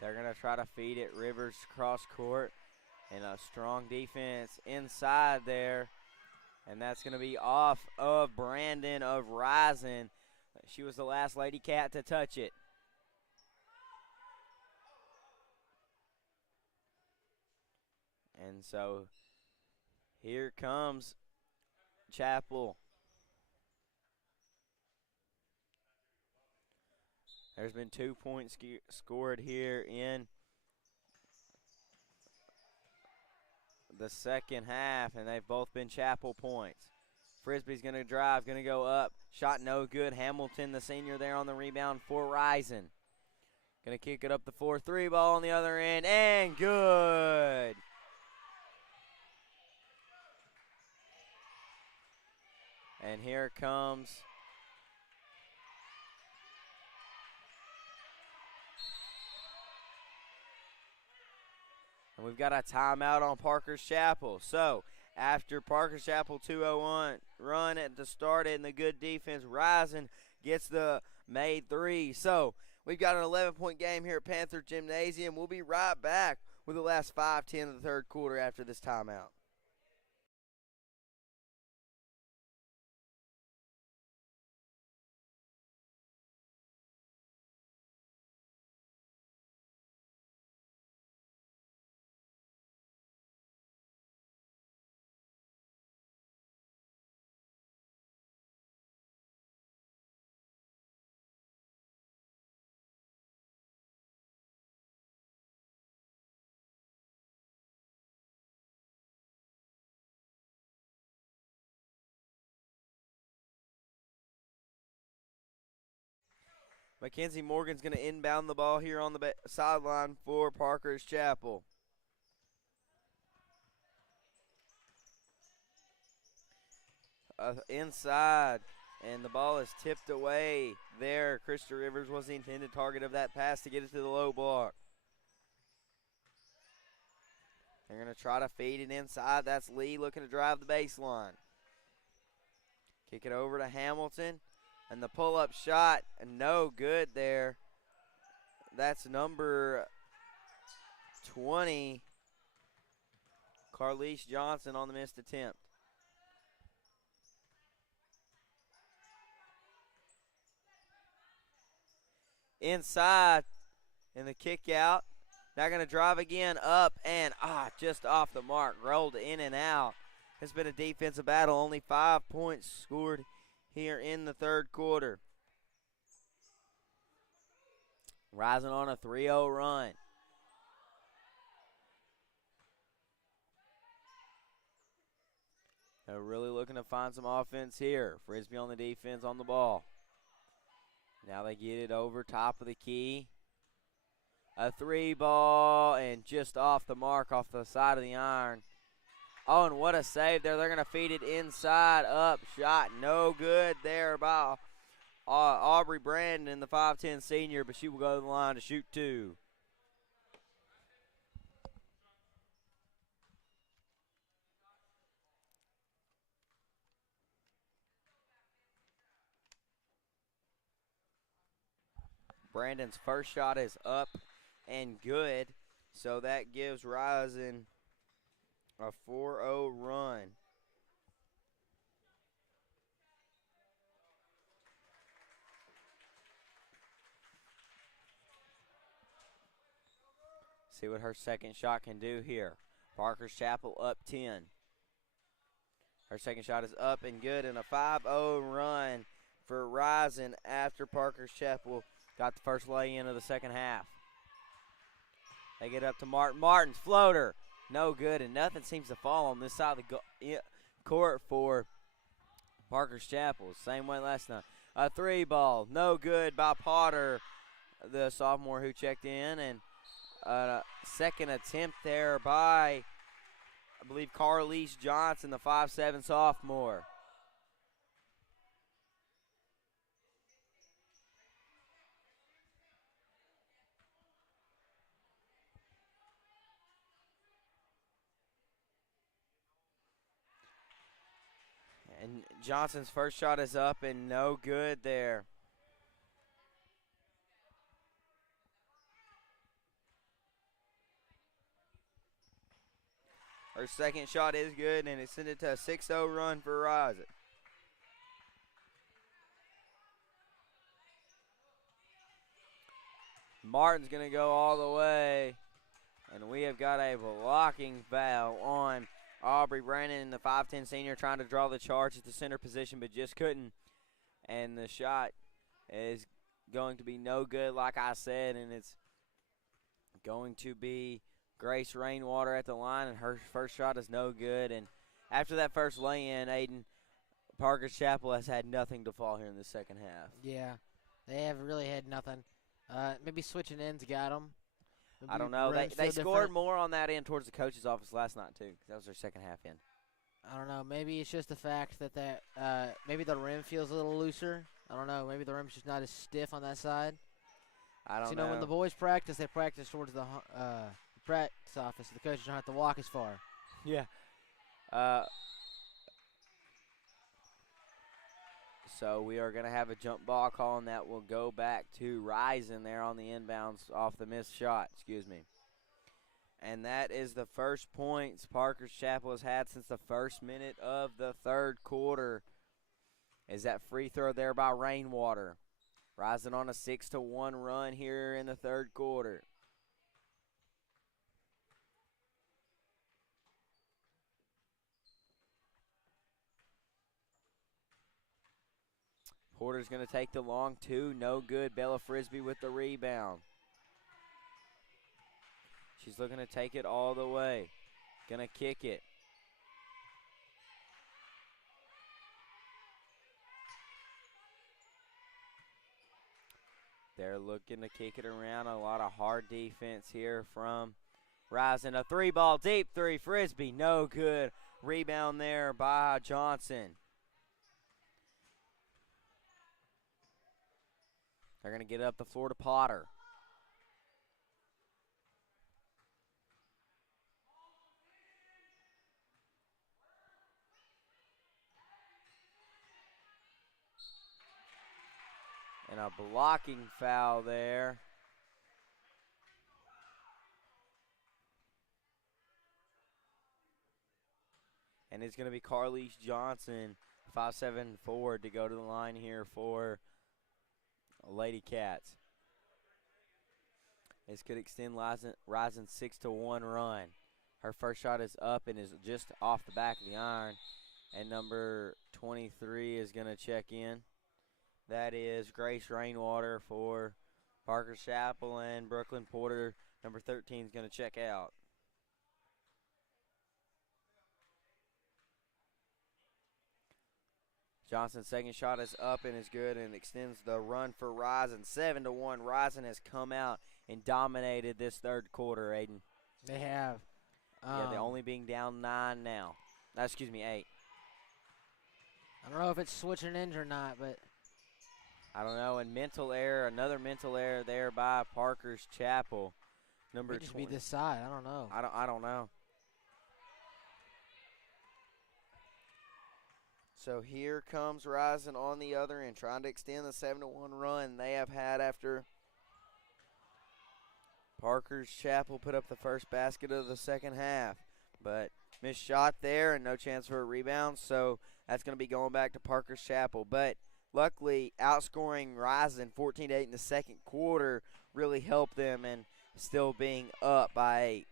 They're going to try to feed it. Rivers cross court, and a strong defense inside there. And that's going to be off of Brandon of Rison. She was the last Lady Cat to touch it. And so here comes Chapel. There's been 2 points scored here in the second half, and they've both been Chapel points. Frisbee's going to drive, going to go up. Shot no good. Hamilton, the senior, there on the rebound for Rison. Going to kick it up the 4-3 ball on the other end, and good. And here comes and we've got a timeout on Parker's Chapel. So after Parker's Chapel 2-0 run at the start and the good defense, Rison gets the made three. So we've got an 11-point game here at Panther Gymnasium. We'll be right back with the last 5:10 of the third quarter after this timeout. Mackenzie Morgan's going to inbound the ball here on the sideline for Parker's Chapel. Inside, and the ball is tipped away there. Krista Rivers was the intended target of that pass to get it to the low block. They're going to try to feed it inside. That's Lee looking to drive the baseline. Kick it over to Hamilton. And the pull-up shot, no good there. That's number 20, Carlise Johnson, on the missed attempt. Inside, and the kick out. Now going to drive again, up, and just off the mark, rolled in and out. It's been a defensive battle, only 5 points scored here in the third quarter. Rison on a 3-0 run. They're really looking to find some offense here. Frisbee on the defense on the ball. Now they get it over top of the key. A three ball, and just off the mark, off the side of the iron. Oh, and what a save there. They're going to feed it inside, up, shot. No good there by Aubrey Brandon, the 5'10 senior, but she will go to the line to shoot two. Brandon's first shot is up and good, so that gives Rison a 4-0 run. See what her second shot can do here. Parker's Chapel up 10. Her second shot is up and good, and a 5-0 run for Rison after Parker's Chapel got the first lay-in of the second half. They get up to Martin. Martin's floater, no good, and nothing seems to fall on this side of the court for Parker's Chapel. Same way last night. A three ball, no good by Potter, the sophomore who checked in, and second attempt there by, I believe, Carlise Johnson, the 5'7 sophomore. And Johnson's first shot is up and no good there. Her second shot is good, and it sent it to a 6-0 run for Rison. Martin's going to go all the way, and we have got a blocking foul on Aubrey Brandon, the 5'10 senior, trying to draw the charge at the center position, but just couldn't. And the shot is going to be no good, like I said, and it's going to be Grace Rainwater at the line, and her first shot is no good. And after that first lay-in, Aiden, Parker Chapel has had nothing to fall here in the second half. Yeah, they have really had nothing. Maybe switching ends got them. I don't know. They scored more on that end towards the coach's office last night, too. That was their second half end. I don't know. Maybe it's just the fact that maybe the rim feels a little looser. I don't know. Maybe the rim's just not as stiff on that side. I don't So, know. when the boys practice, they practice towards the practice office. The coaches don't have to walk as far. Yeah. So we are going to have a jump ball call, and that will go back to Rison there on the inbounds off the missed shot. Excuse me. And that is the first points Parker's Chapel has had since the first minute of the third quarter. Is that free throw there by Rainwater. Rison on a 6-1 run here in the third quarter. Porter's going to take the long two. No good. Bella Frisbee with the rebound. She's looking to take it all the way. Going to kick it. They're looking to kick it around. A lot of hard defense here from Rison. A three-ball deep three. Frisbee, no good. Rebound there by Johnson. They're going to get up the floor to Potter. And a blocking foul there. And it's going to be Carlise Johnson, 5'7" forward, to go to the line here for Lady Cats. This could extend Rison's 6-1 run. Her first shot is up and is just off the back of the iron. And number 23 is going to check in. That is Grace Rainwater for Parker Chapel, and Brooklyn Porter, number 13, is going to check out. Johnson's second shot is up and is good and extends the run for Rison. 7-1. Rison has come out and dominated this third quarter, Aiden. They have. Yeah, they're only being down 9 now. Excuse me, 8. I don't know if it's switching ends or not, but I don't know. And mental error, another mental error there by Parker's Chapel. Number it could just 20. be this side. I don't know. I don't know. So here comes Rison on the other end, trying to extend the 7-1 run they have had after Parker's Chapel put up the first basket of the second half. But missed shot there and no chance for a rebound, so that's going to be going back to Parker's Chapel. But luckily, outscoring Rison 14-8 in the second quarter really helped them, and still being up by 8.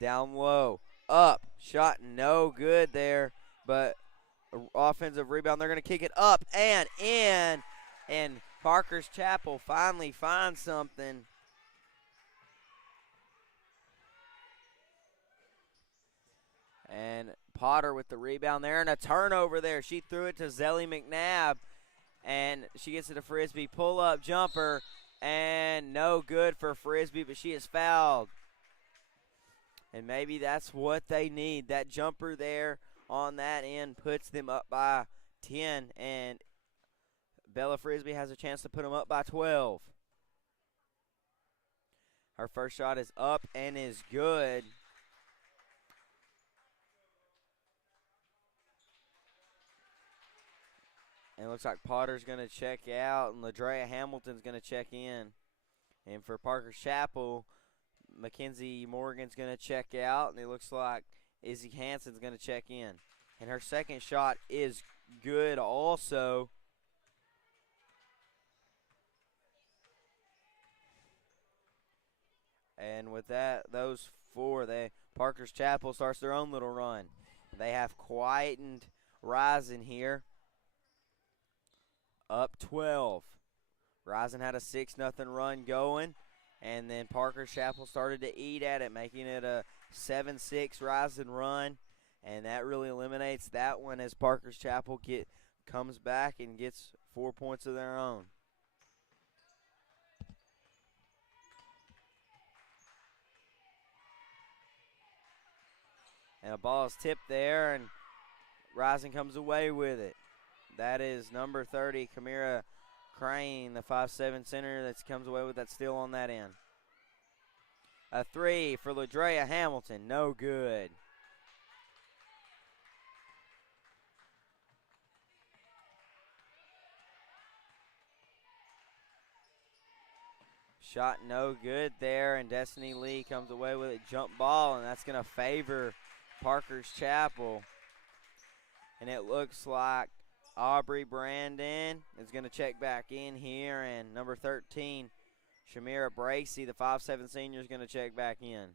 Down low, up, shot no good there, but offensive rebound. They're going to kick it up and in, and Parker's Chapel finally finds something. And Potter with the rebound there, and a turnover there. She threw it to Zelly McNabb, and she gets it to Frisbee. Pull-up jumper, and no good for Frisbee, but she is fouled. And maybe that's what they need. That jumper there on that end puts them up by 10, and Bella Frisbee has a chance to put them up by 12. Her first shot is up and is good. And it looks like Potter's going to check out, and LaDrea Hamilton's going to check in. And for Parker's Chapel, Mackenzie Morgan's going to check out, and it looks like Izzy Hanson's going to check in. And her second shot is good also. And with that, those four, Parker's Chapel starts their own little run. They have quietened Rison here. Up 12. Rison had a 6-0 run going. And then Parker Chapel started to eat at it, making it a 7-6 Rison run, and that really eliminates that one as Parker's Chapel comes back and gets 4 points of their own. And a ball is tipped there, and Rison comes away with it. That is number 30, Kamira Crane, the 5'7" center that comes away with that steal on that end. A three for LaDrea Hamilton, no good. Shot no good there, and Destiny Lee comes away with it. Jump ball, and that's going to favor Parker's Chapel. And it looks like Aubrey Brandon is going to check back in here, and number 13, Shamira Bracey, the 5'7" senior, is going to check back in.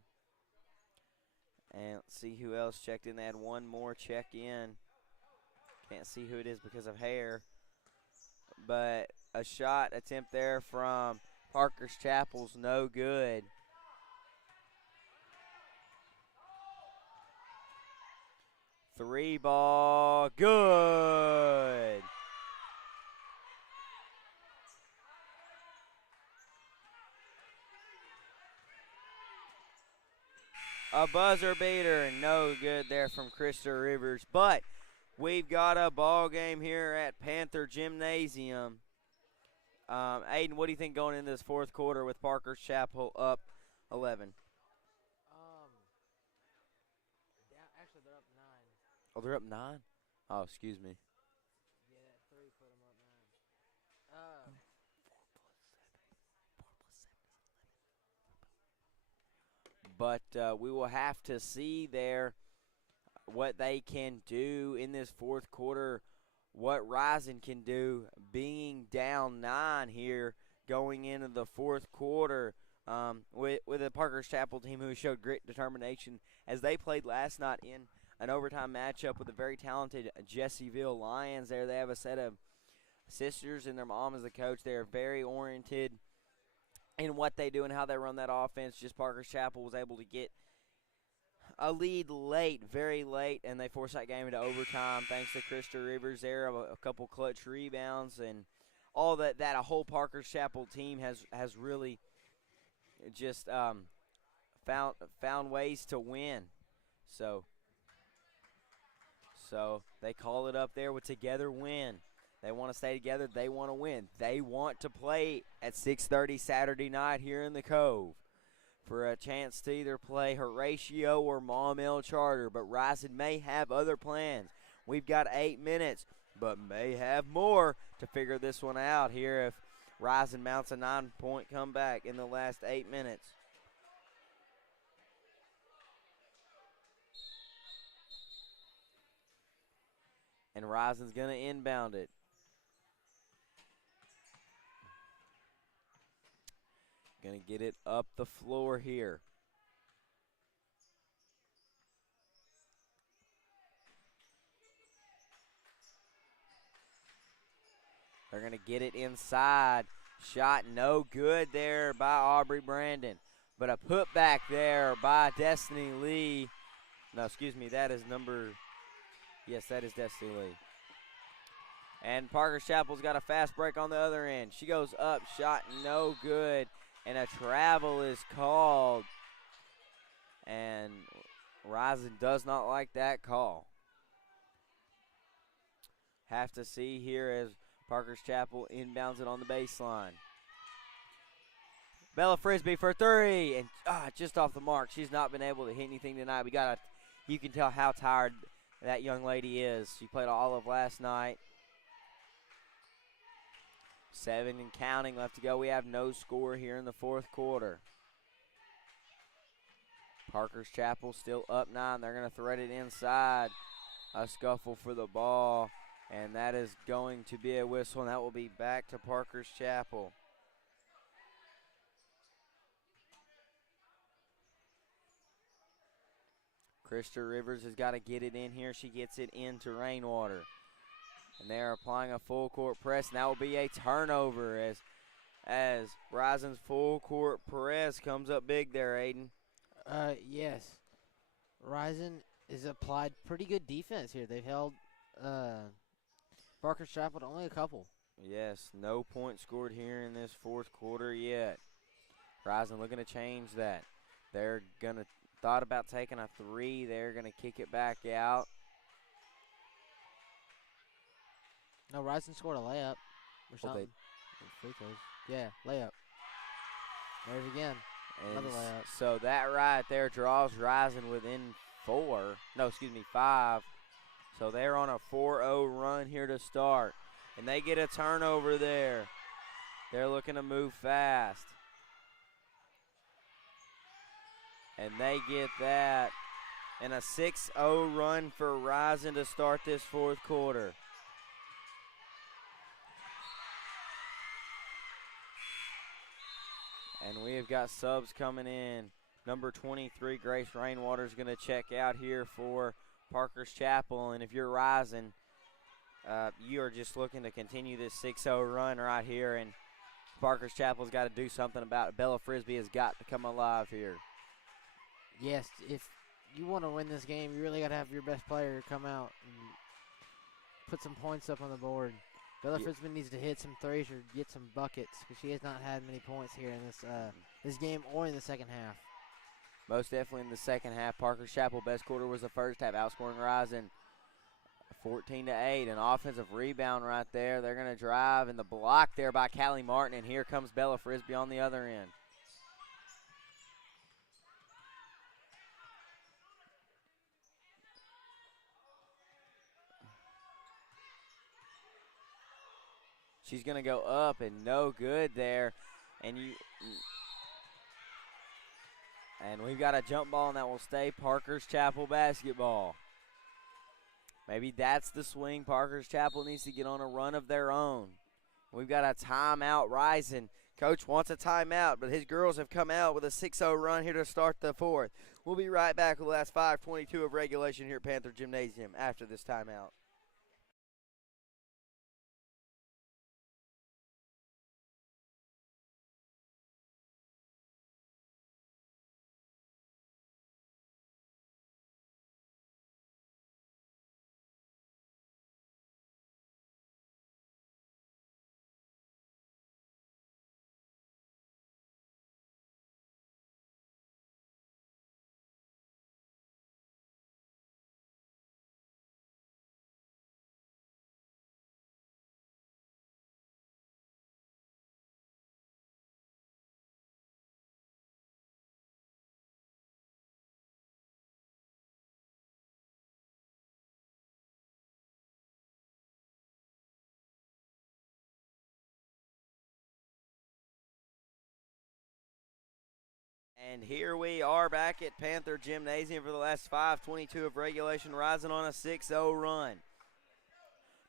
And let's see who else checked in. They had one more check in. Can't see who it is because of hair. But a shot attempt there from Parker's Chapel's no good. Three ball, good. A buzzer beater, no good there from Krista Rivers. But we've got a ball game here at Panther Gymnasium. Aiden, what do you think going into this fourth quarter with Parker's Chapel up 11? Actually, they're up 9. Oh, they're up 9? Oh, excuse me. Yeah, that 3 put them up 9. But we will have to see there what they can do in this fourth quarter, what Rison can do being down 9 here going into the fourth quarter with a Parker's Chapel team who showed great determination as they played last night in an overtime matchup with a very talented Jessieville Lions there. They have a set of sisters and their mom is the coach. They are very oriented in what they do and how they run that offense. Just Parker's Chapel was able to get a lead late, very late, and they forced that game into overtime thanks to Krista Rivers there, a couple clutch rebounds, and all that a whole Parker's Chapel team has really just found ways to win. So they call it up there with Together Win. They want to stay together. They want to win. They want to play at 6:30 Saturday night here in the Cove for a chance to either play Horatio or Maumelle Charter. But Rison may have other plans. We've got 8 minutes, but may have more to figure this one out here if Rison mounts a 9-point comeback in the last 8 minutes. And Rison's going to inbound it. Going to get it up the floor here. They're going to get it inside. Shot no good there by Aubrey Brandon. But a putback there by Destiny Lee. No, excuse me, that is yes, that is Destiny Lee. And Parker's Chapel's got a fast break on the other end. She goes up, shot no good. And a travel is called. And Rison does not like that call. Have to see here as Parker's Chapel inbounds it on the baseline. Bella Frisbee for 3. And just off the mark. She's not been able to hit anything tonight. You can tell how tired that young lady is. She played all of last night. 7 and counting left to go. We have no score here in the fourth quarter. Parker's Chapel still up 9. They're going to thread it inside. A scuffle for the ball. And that is going to be a whistle, and that will be back to Parker's Chapel. Krista Rivers has got to get it in here. She gets it into Rainwater. And they're applying a full court press, and that will be a turnover as Rison's full court press comes up big there, Aiden. Yes. Rison has applied pretty good defense here. They've held Parker's Chapel to only a couple. Yes, no points scored here in this fourth quarter yet. Rison looking to change that. They're going to thought about taking a three. They're going to kick it back out. No, Rison scored a layup or Well, something. Free throws. Yeah, layup. There's again. Another layup. So that right there draws Rison within 5. So they're on a 4-0 run here to start. And they get a turnover there. They're looking to move fast. And they get that. And a 6-0 run for Rison to start this fourth quarter. And we have got subs coming in. Number 23, Grace Rainwater, is going to check out here for Parker's Chapel. And if you're Rison, you are just looking to continue this 6-0 run right here. And Parker's Chapel's got to do something about it. Bella Frisbee has got to come alive here. Yes, if you want to win this game, you really got to have your best player come out and put some points up on the board. Bella Frisbee needs to hit some threes or get some buckets because she has not had many points here in this game or in the second half. Most definitely in the second half. Parker's Chapel best quarter was the first half, outscoring Rison 14-8. An offensive rebound right there. They're going to drive, and the block there by Callie Martin, and here comes Bella Frisbee on the other end. She's going to go up and no good there. And we've got a jump ball, and that will stay Parker's Chapel basketball. Maybe that's the swing. Parker's Chapel needs to get on a run of their own. We've got a timeout. Rison. Coach wants a timeout, but his girls have come out with a 6-0 run here to start the fourth. We'll be right back with the last 5:22 of regulation here at Panther Gymnasium after this timeout. And here we are back at Panther Gymnasium for the last 5:22 of regulation, Rison on a 6-0 run.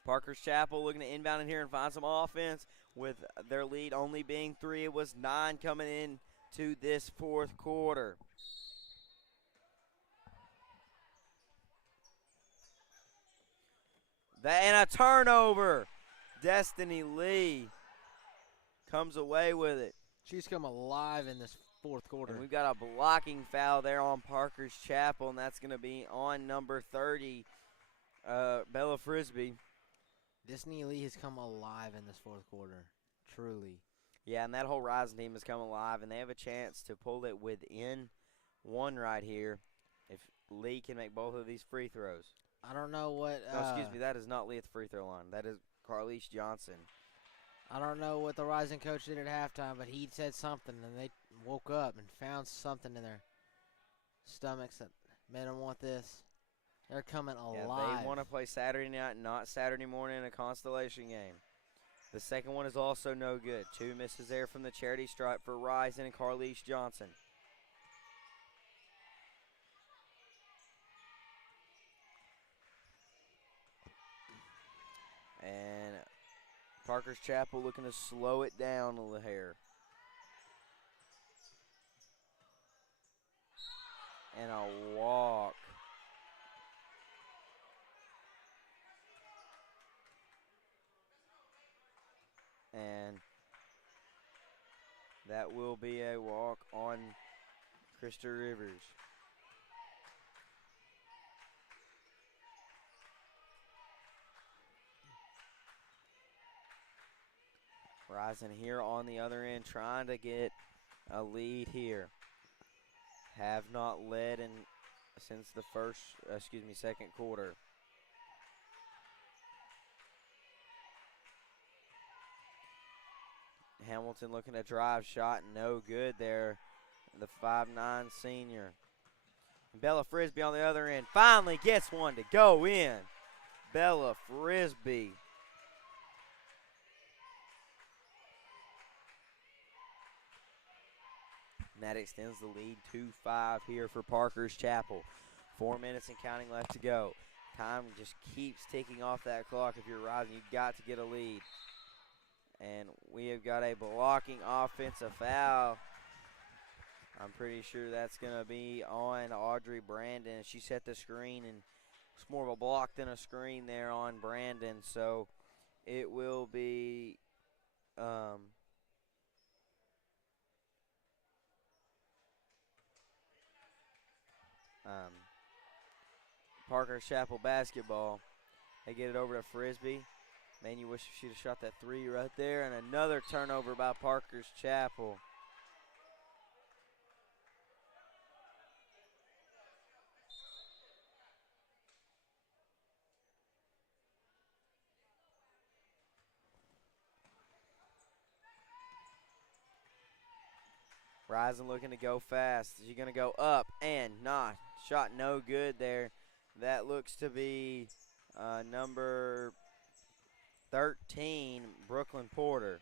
Parker's Chapel looking to inbound in here and find some offense with their lead only being 3. It was 9 coming in to this fourth quarter. And a turnover. Destiny Lee comes away with it. She's come alive in this fourth quarter. And we've got a blocking foul there on Parker's Chapel, and that's going to be on number 30, Bella Frisbee. Destiny Lee has come alive in this fourth quarter, truly. Yeah, and that whole Rison team has come alive, and they have a chance to pull it within 1 right here if Lee can make both of these free throws. I don't know what. No, excuse me, that is not Lee at the free throw line. That is Carlice Johnson. I don't know what the Rison coach did at halftime, but he said something, and they woke up and found something in their stomachs that made them want this. They're coming alive. Yeah, they want to play Saturday night, not Saturday morning in a constellation game. The second one is also no good. 2 misses there from the charity stripe for Rison and Carlice Johnson. And Parker's Chapel looking to slow it down a little here. And a walk. And that will be a walk on Krista Rivers. Rison here on the other end trying to get a lead here. Have not led since the second quarter. Hamilton looking to drive, shot no good there. The 5'9" senior. Bella Frisbee on the other end finally gets one to go in. Bella Frisbee. And that extends the lead to 5 here for Parker's Chapel. 4 minutes and counting left to go. Time just keeps ticking off that clock. If you're Rison, you've got to get a lead. And we have got a blocking offensive foul. I'm pretty sure that's going to be on Audrey Brandon. She set the screen, and it's more of a block than a screen there on Brandon. So it will be Parker's Chapel basketball. They get it over to Frisbee. Man, you wish she'd have shot that 3 right there. And another turnover by Parker's Chapel. Rison looking to go fast. She's going to go up and not. Shot no good there. That looks to be number 13, Brooklyn Porter.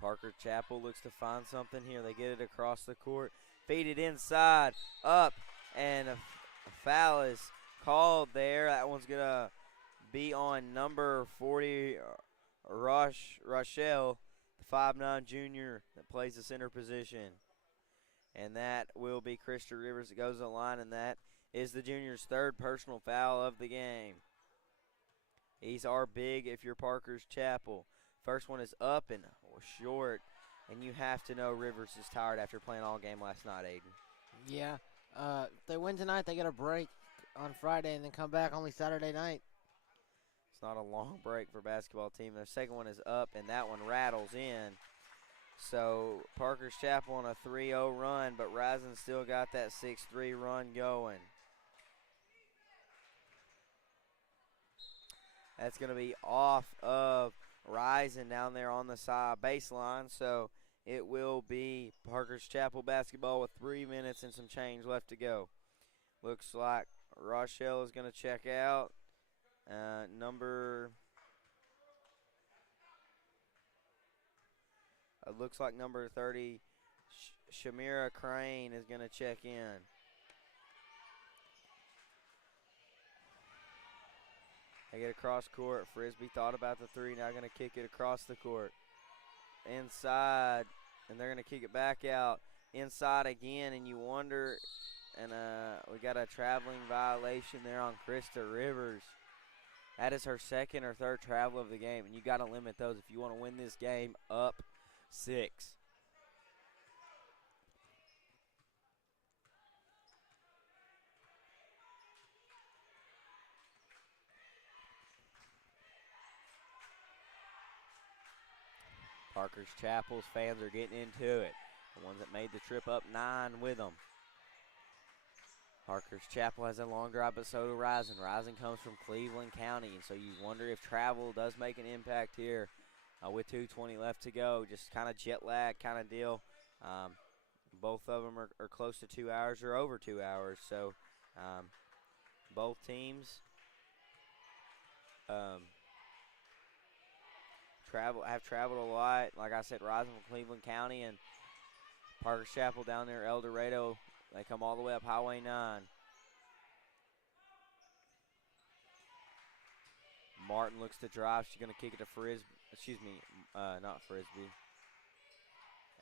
Parker Chapel looks to find something here. They get it across the court. Feed it inside, up, and a foul is called there. That one's going to be on number 40, Rochelle, the 5'9" junior that plays the center position. And that will be Krista Rivers that goes to the line, and that is the junior's 3rd personal foul of the game. These are big if you're Parker's Chapel. First one is up and short, and you have to know Rivers is tired after playing all game last night, Aiden. Yeah. If they win tonight, they get a break on Friday and then come back only Saturday night. It's not a long break for a basketball team. Their second one is up, and that one rattles in. So Parker's Chapel on a 3-0 run, but Rison still got that 6-3 run going. That's going to be off of Rison down there on the side baseline. So it will be Parker's Chapel basketball with 3 minutes and some change left to go. Looks like Rochelle is going to check out. Looks like number 30, Shamira Crane, is going to check in. They get across court. Frisbee thought about the 3, now going to kick it across the court. Inside, and they're going to kick it back out. Inside again, and you wonder, and we got a traveling violation there on Krista Rivers. That is her 2nd or 3rd travel of the game, and you got to limit those if you want to win this game up 6. Parker's Chapel's fans are getting into it. The ones that made the trip up 9 with them. Parker's Chapel has a long drive, but so do Rison. Rison comes from Cleveland County, and so you wonder if travel does make an impact here with 2:20 left to go. Just kind of jet lag kind of deal. Both of them are close to 2 hours or over 2 hours, so both teams have traveled a lot. Like I said, Rison from Cleveland County and Parker's Chapel down there, El Dorado. They come all the way up Highway 9. Martin looks to drive. She's going to kick it to Frisbee. Not Frisbee.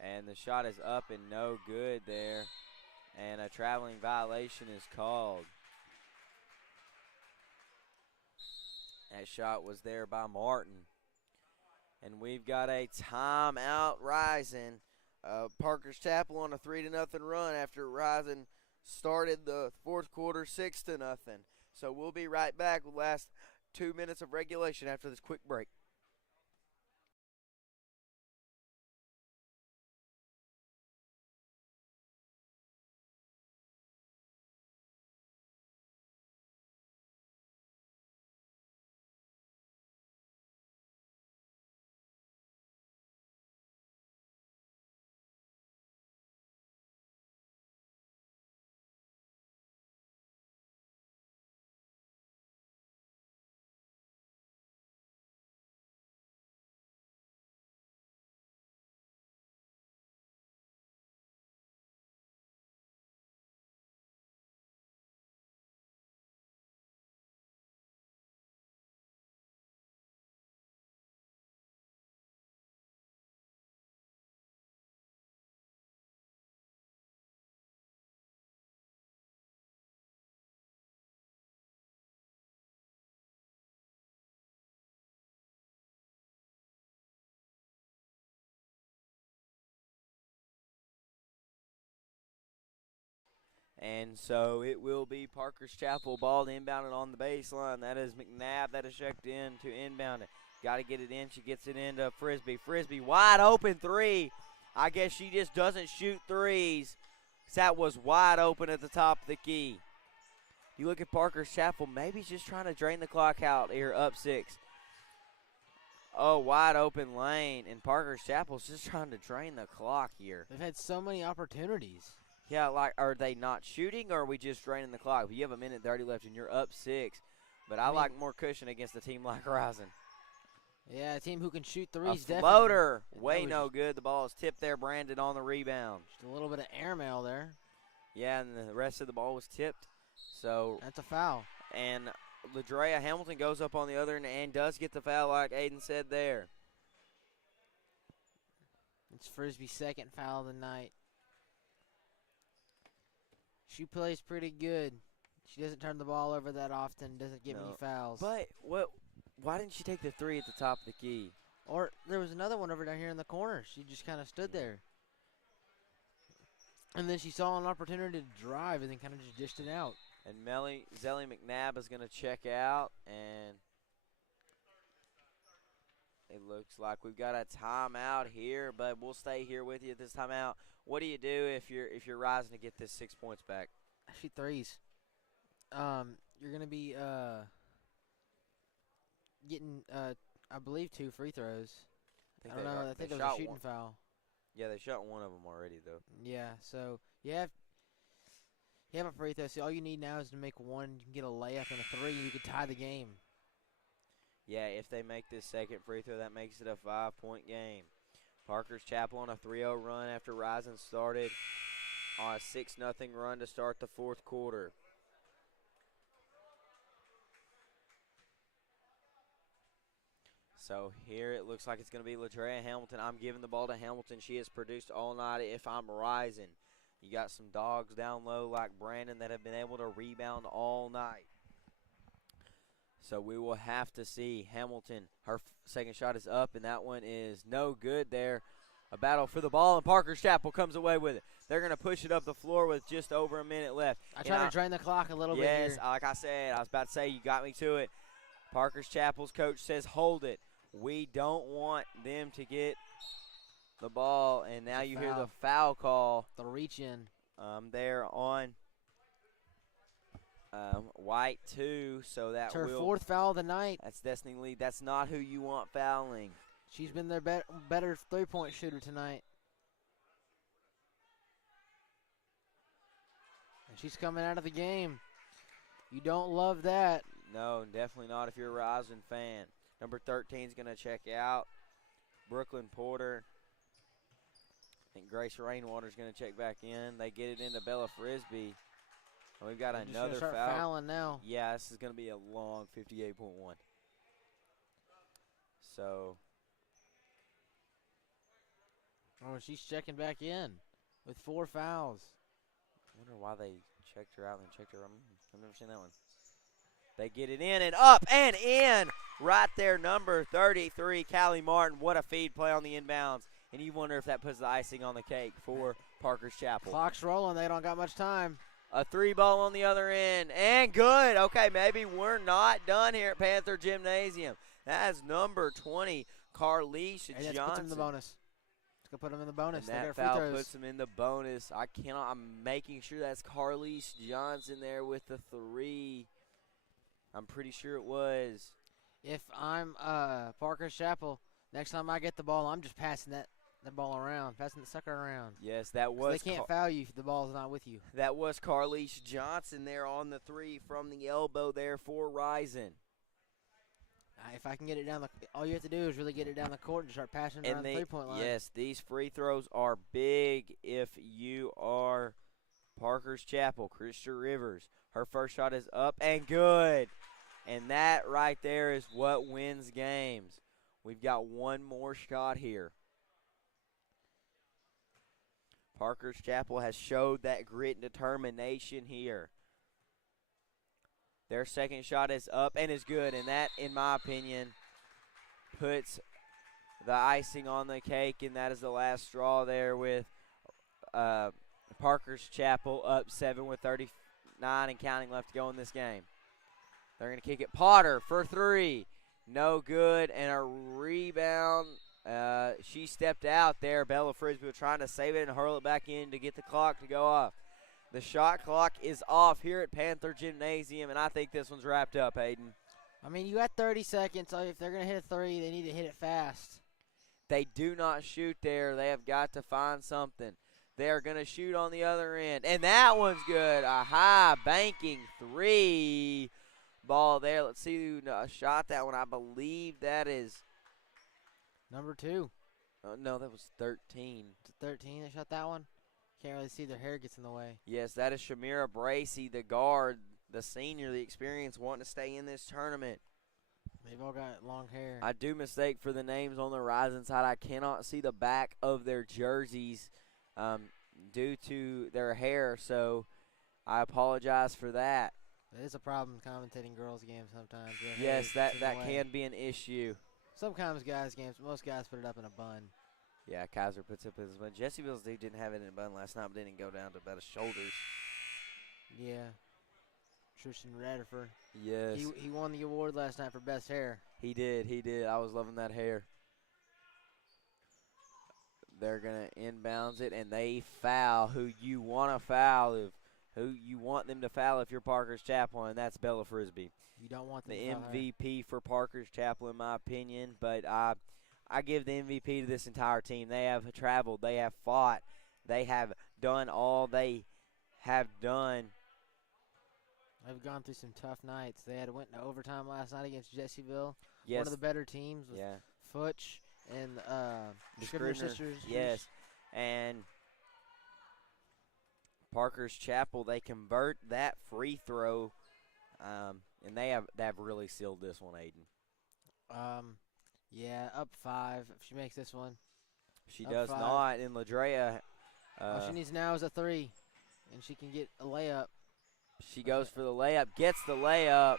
And the shot is up and no good there. And a traveling violation is called. That shot was there by Martin. And we've got a timeout Rison. Parker's Chapel on a 3-0 run after Rison started the fourth quarter 6-0. So we'll be right back with the last 2 minutes of regulation after this quick break. And so it will be Parker's Chapel ball inbounded on the baseline. That is McNabb. That is checked in to inbound it. Got to get it in. She gets it into Frisbee. Frisbee wide open three. I guess she just doesn't shoot threes. That was wide open at the top of the key. You look at Parker's Chapel, maybe he's just trying to drain the clock out here, up 6. Oh, wide open lane, and Parker's Chapel's just trying to drain the clock here. They've had so many opportunities. Yeah, like, are they not shooting, or are we just draining the clock? You have a minute 30 left, and you're up 6. But I like more cushion against a team like Rison. Yeah, a team who can shoot threes. A floater, way no good. The ball is tipped there. Brandon on the rebound. Just a little bit of airmail there. Yeah, and the rest of the ball was tipped. So that's a foul. And LaDrea Hamilton goes up on the other end and does get the foul, like Aiden said there. It's Frisbee's second foul of the night. She plays pretty good. She doesn't turn the ball over that often, doesn't give any fouls. But why didn't she take the three at the top of the key? Or there was another one over down here in the corner. She just kind of stood there. And then she saw an opportunity to drive and then kind of just dished it out. And Zelly McNabb is going to check out, and it looks like we've got a timeout here, but we'll stay here with you at this timeout. What do you do if you're Rising to get this 6 points back? Shoot threes. You're going to be getting, I believe, 2 free throws. I don't know. I think it was a shooting foul. Yeah, they shot one of them already, though. Yeah, so you have a free throw. So all you need now is to make one. You can get a layup and a 3, and you can tie the game. Yeah, if they make this second free throw, that makes it a 5-point game. Parker's Chapel on a 3-0 run after Rison started on a 6-0 run to start the fourth quarter. So here it looks like it's going to be LaDrea Hamilton. I'm giving the ball to Hamilton. She has produced all night if I'm Rising. You got some dogs down low like Brandon that have been able to rebound all night. So we will have to see Hamilton. Her second shot is up, and that one is no good there. A battle for the ball, and Parker's Chapel comes away with it. They're going to push it up the floor with just over a minute left. I try to drain the clock a little bit here. Yes, like I said, I was about to say, you got me to it. Parker's Chapel's coach says hold it. We don't want them to get the ball, and now you hear the foul call. The reach in. There on White 2, so that it's her 4th foul of the night. That's Destiny Lee. That's not who you want fouling. She's been their better 3-point shooter tonight. And she's coming out of the game. You don't love that. No, definitely not if you're a Rison fan. Number 13 is going to check out. Brooklyn Porter. I think Grace Rainwater is going to check back in. They get it into Bella Frisbee. And we've got another foul. Fouling now. Yeah, this is going to be a long 58.1. So. Oh, she's checking back in with 4 fouls. I wonder why they checked her out and checked her. I've never seen that one. They get it in and up and in. Right there, number 33, Callie Martin. What a feed play on the inbounds. And you wonder if that puts the icing on the cake for Parker's Chapel. Clock's rolling. They don't got much time. A 3 ball on the other end. And good. Okay, maybe we're not done here at Panther Gymnasium. That is number 20, Carlisha And that Johnson. puts him in the bonus. Let's go put him in the bonus. And They that got free foul throws. puts him in the bonus. I'm making sure that's Carlisha Johnson there with the 3. I'm pretty sure it was. If I'm Parker Chapel, next time I get the ball, I'm just passing that ball around, passing the sucker around. Yes, that 'Cause was. they can't foul you if the ball's not with you. That was Carlisha Johnson there on the 3 from the elbow there for Rison. If I can get it down all you have to do is really get it down the court and start passing it around the 3-point line. Yes, these free throws are big if you are Parker's Chapel. Krista Rivers, her first shot is up and good. And that right there is what wins games. We've got one more shot here. Parker's Chapel has showed that grit and determination here. Their second shot is up and is good, and that, in my opinion, puts the icing on the cake, and that is the last straw there with Parker's Chapel up 7 with 39 and counting left to go in this game. They're going to kick it. Potter for 3. No good, and a rebound. She stepped out there. Bella Frisbee was trying to save it and hurl it back in to get the clock to go off. The shot clock is off here at Panther Gymnasium, and I think this one's wrapped up, Hayden. I mean, you got 30 seconds, so if they're going to hit a 3, they need to hit it fast. They do not shoot there. They have got to find something. They are going to shoot on the other end, and that one's good. A high banking 3 ball there. Let's see who shot that one. I believe that is number 2. No, that was 13. 13 that shot that one? Can't really see, their hair gets in the way. Yes, that is Shamira Bracey, the guard, the senior, the experience, wanting to stay in this tournament. They've all got long hair. I do mistake for the names on the Rison side. I cannot see the back of their jerseys due to their hair, so I apologize for that. It is a problem commentating girls' games sometimes. Yes, that can be an issue. Sometimes guys' games, most guys put it up in a bun. Yeah, Kaiser puts up his bun. Jessieville's dude didn't have it in a bun last night, but didn't go down to about his shoulders. Yeah. Tristan Radford. Yes. He won the award last night for best hair. He did. I was loving that hair. They're going to inbounds it, and they foul who you want to foul, who you want them to foul if you're Parker's Chapel, and that's Bella Frisbee. You don't want them the to foul her. MVP for Parker's Chapel, in my opinion, but I give the MVP to this entire team. They have traveled. They have fought. They have done all they have done. They've gone through some tough nights. They went into overtime last night against Jessieville. Yes. One of the better teams with Futch and the Scribner sisters. Yes, and Parker's Chapel, they convert that free throw, and they have really sealed this one, Aiden. Yeah, up 5. If she makes this one. She up does 5. not, and Ladrea. All she needs now is a 3, and she can get a layup. She goes for the layup, gets the layup,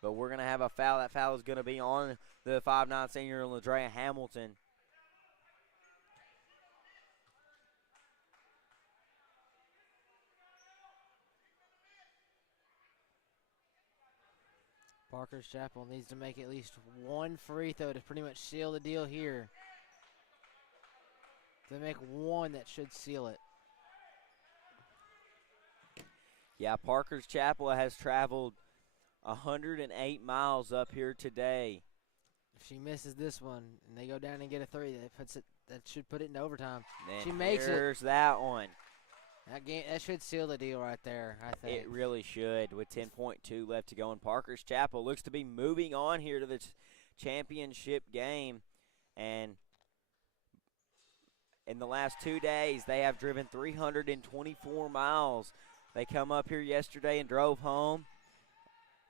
but we're going to have a foul. That foul is going to be on the 5'9" senior, Ladrea Hamilton. Parker's Chapel needs to make at least one free throw to pretty much seal the deal here. If they make one, that should seal it. Yeah, Parker's Chapel has traveled 108 miles up here today. If she misses this one and they go down and get a 3, that should put it in overtime. And she makes it. Here's that one. That should seal the deal right there, I think. It really should, with 10.2 left to go. And Parker's Chapel looks to be moving on here to the championship game. And in the last 2 days, they have driven 324 miles. They come up here yesterday and drove home.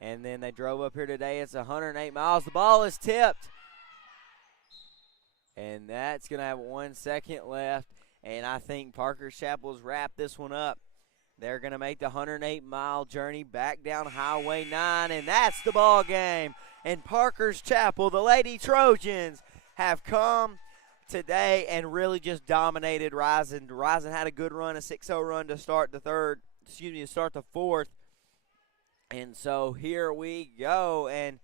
And then they drove up here today. It's 108 miles. The ball is tipped. And that's going to have 1 second left. And I think Parker's Chapel's wrapped this one up. They're going to make the 108-mile journey back down Highway 9, and that's the ball game. And Parker's Chapel, the Lady Trojans, have come today and really just dominated Rison. Rison had a good run, a 6-0 run to start the fourth. And so here we go, and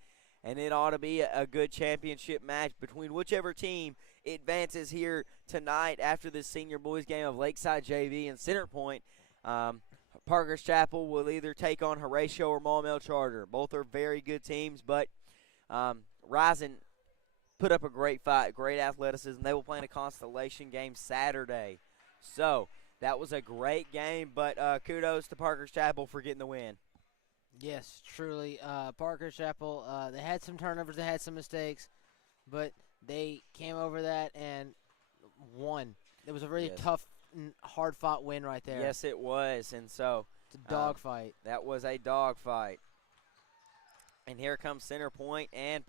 it ought to be a good championship match between whichever team advances here tonight after this senior boys game of Lakeside JV and Center Point. Parker's Chapel will either take on Horatio or Maumelle Charter. Both are very good teams, but Rison put up a great fight, great athleticism. They will play in a constellation game Saturday. So that was a great game, but kudos to Parker's Chapel for getting the win. Yes, truly. Parker's Chapel, they had some turnovers, they had some mistakes, but they came over that and won. It was a really tough, hard-fought win right there. Yes, it was, and so it's a dogfight. That was a dogfight. And here comes Center Point and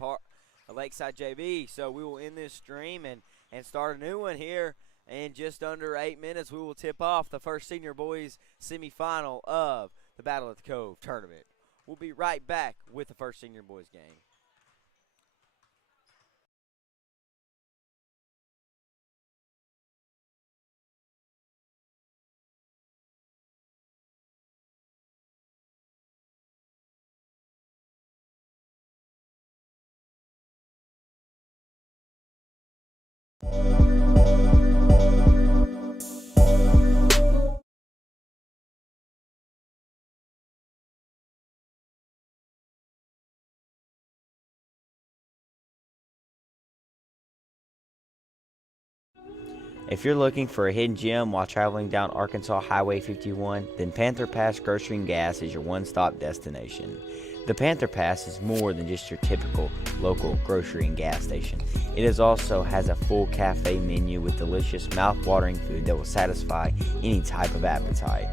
Lakeside JV. So we will end this stream and start a new one here. In just under 8 minutes, we will tip off the first senior boys semifinal of the Battle at the Cove tournament. We'll be right back with the first senior boys game. If you're looking for a hidden gem while traveling down Arkansas Highway 51, then Panther Pass Grocery and Gas is your one-stop destination. The Panther Pass is more than just your typical local grocery and gas station. It also has a full cafe menu with delicious, mouth-watering food that will satisfy any type of appetite.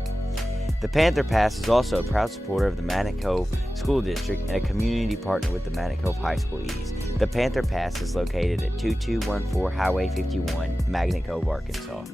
The Panther Pass is also a proud supporter of the Magnet Cove School District and a community partner with the Magnet Cove High School East. The Panther Pass is located at 2214 Highway 51, Magnet Cove, Arkansas.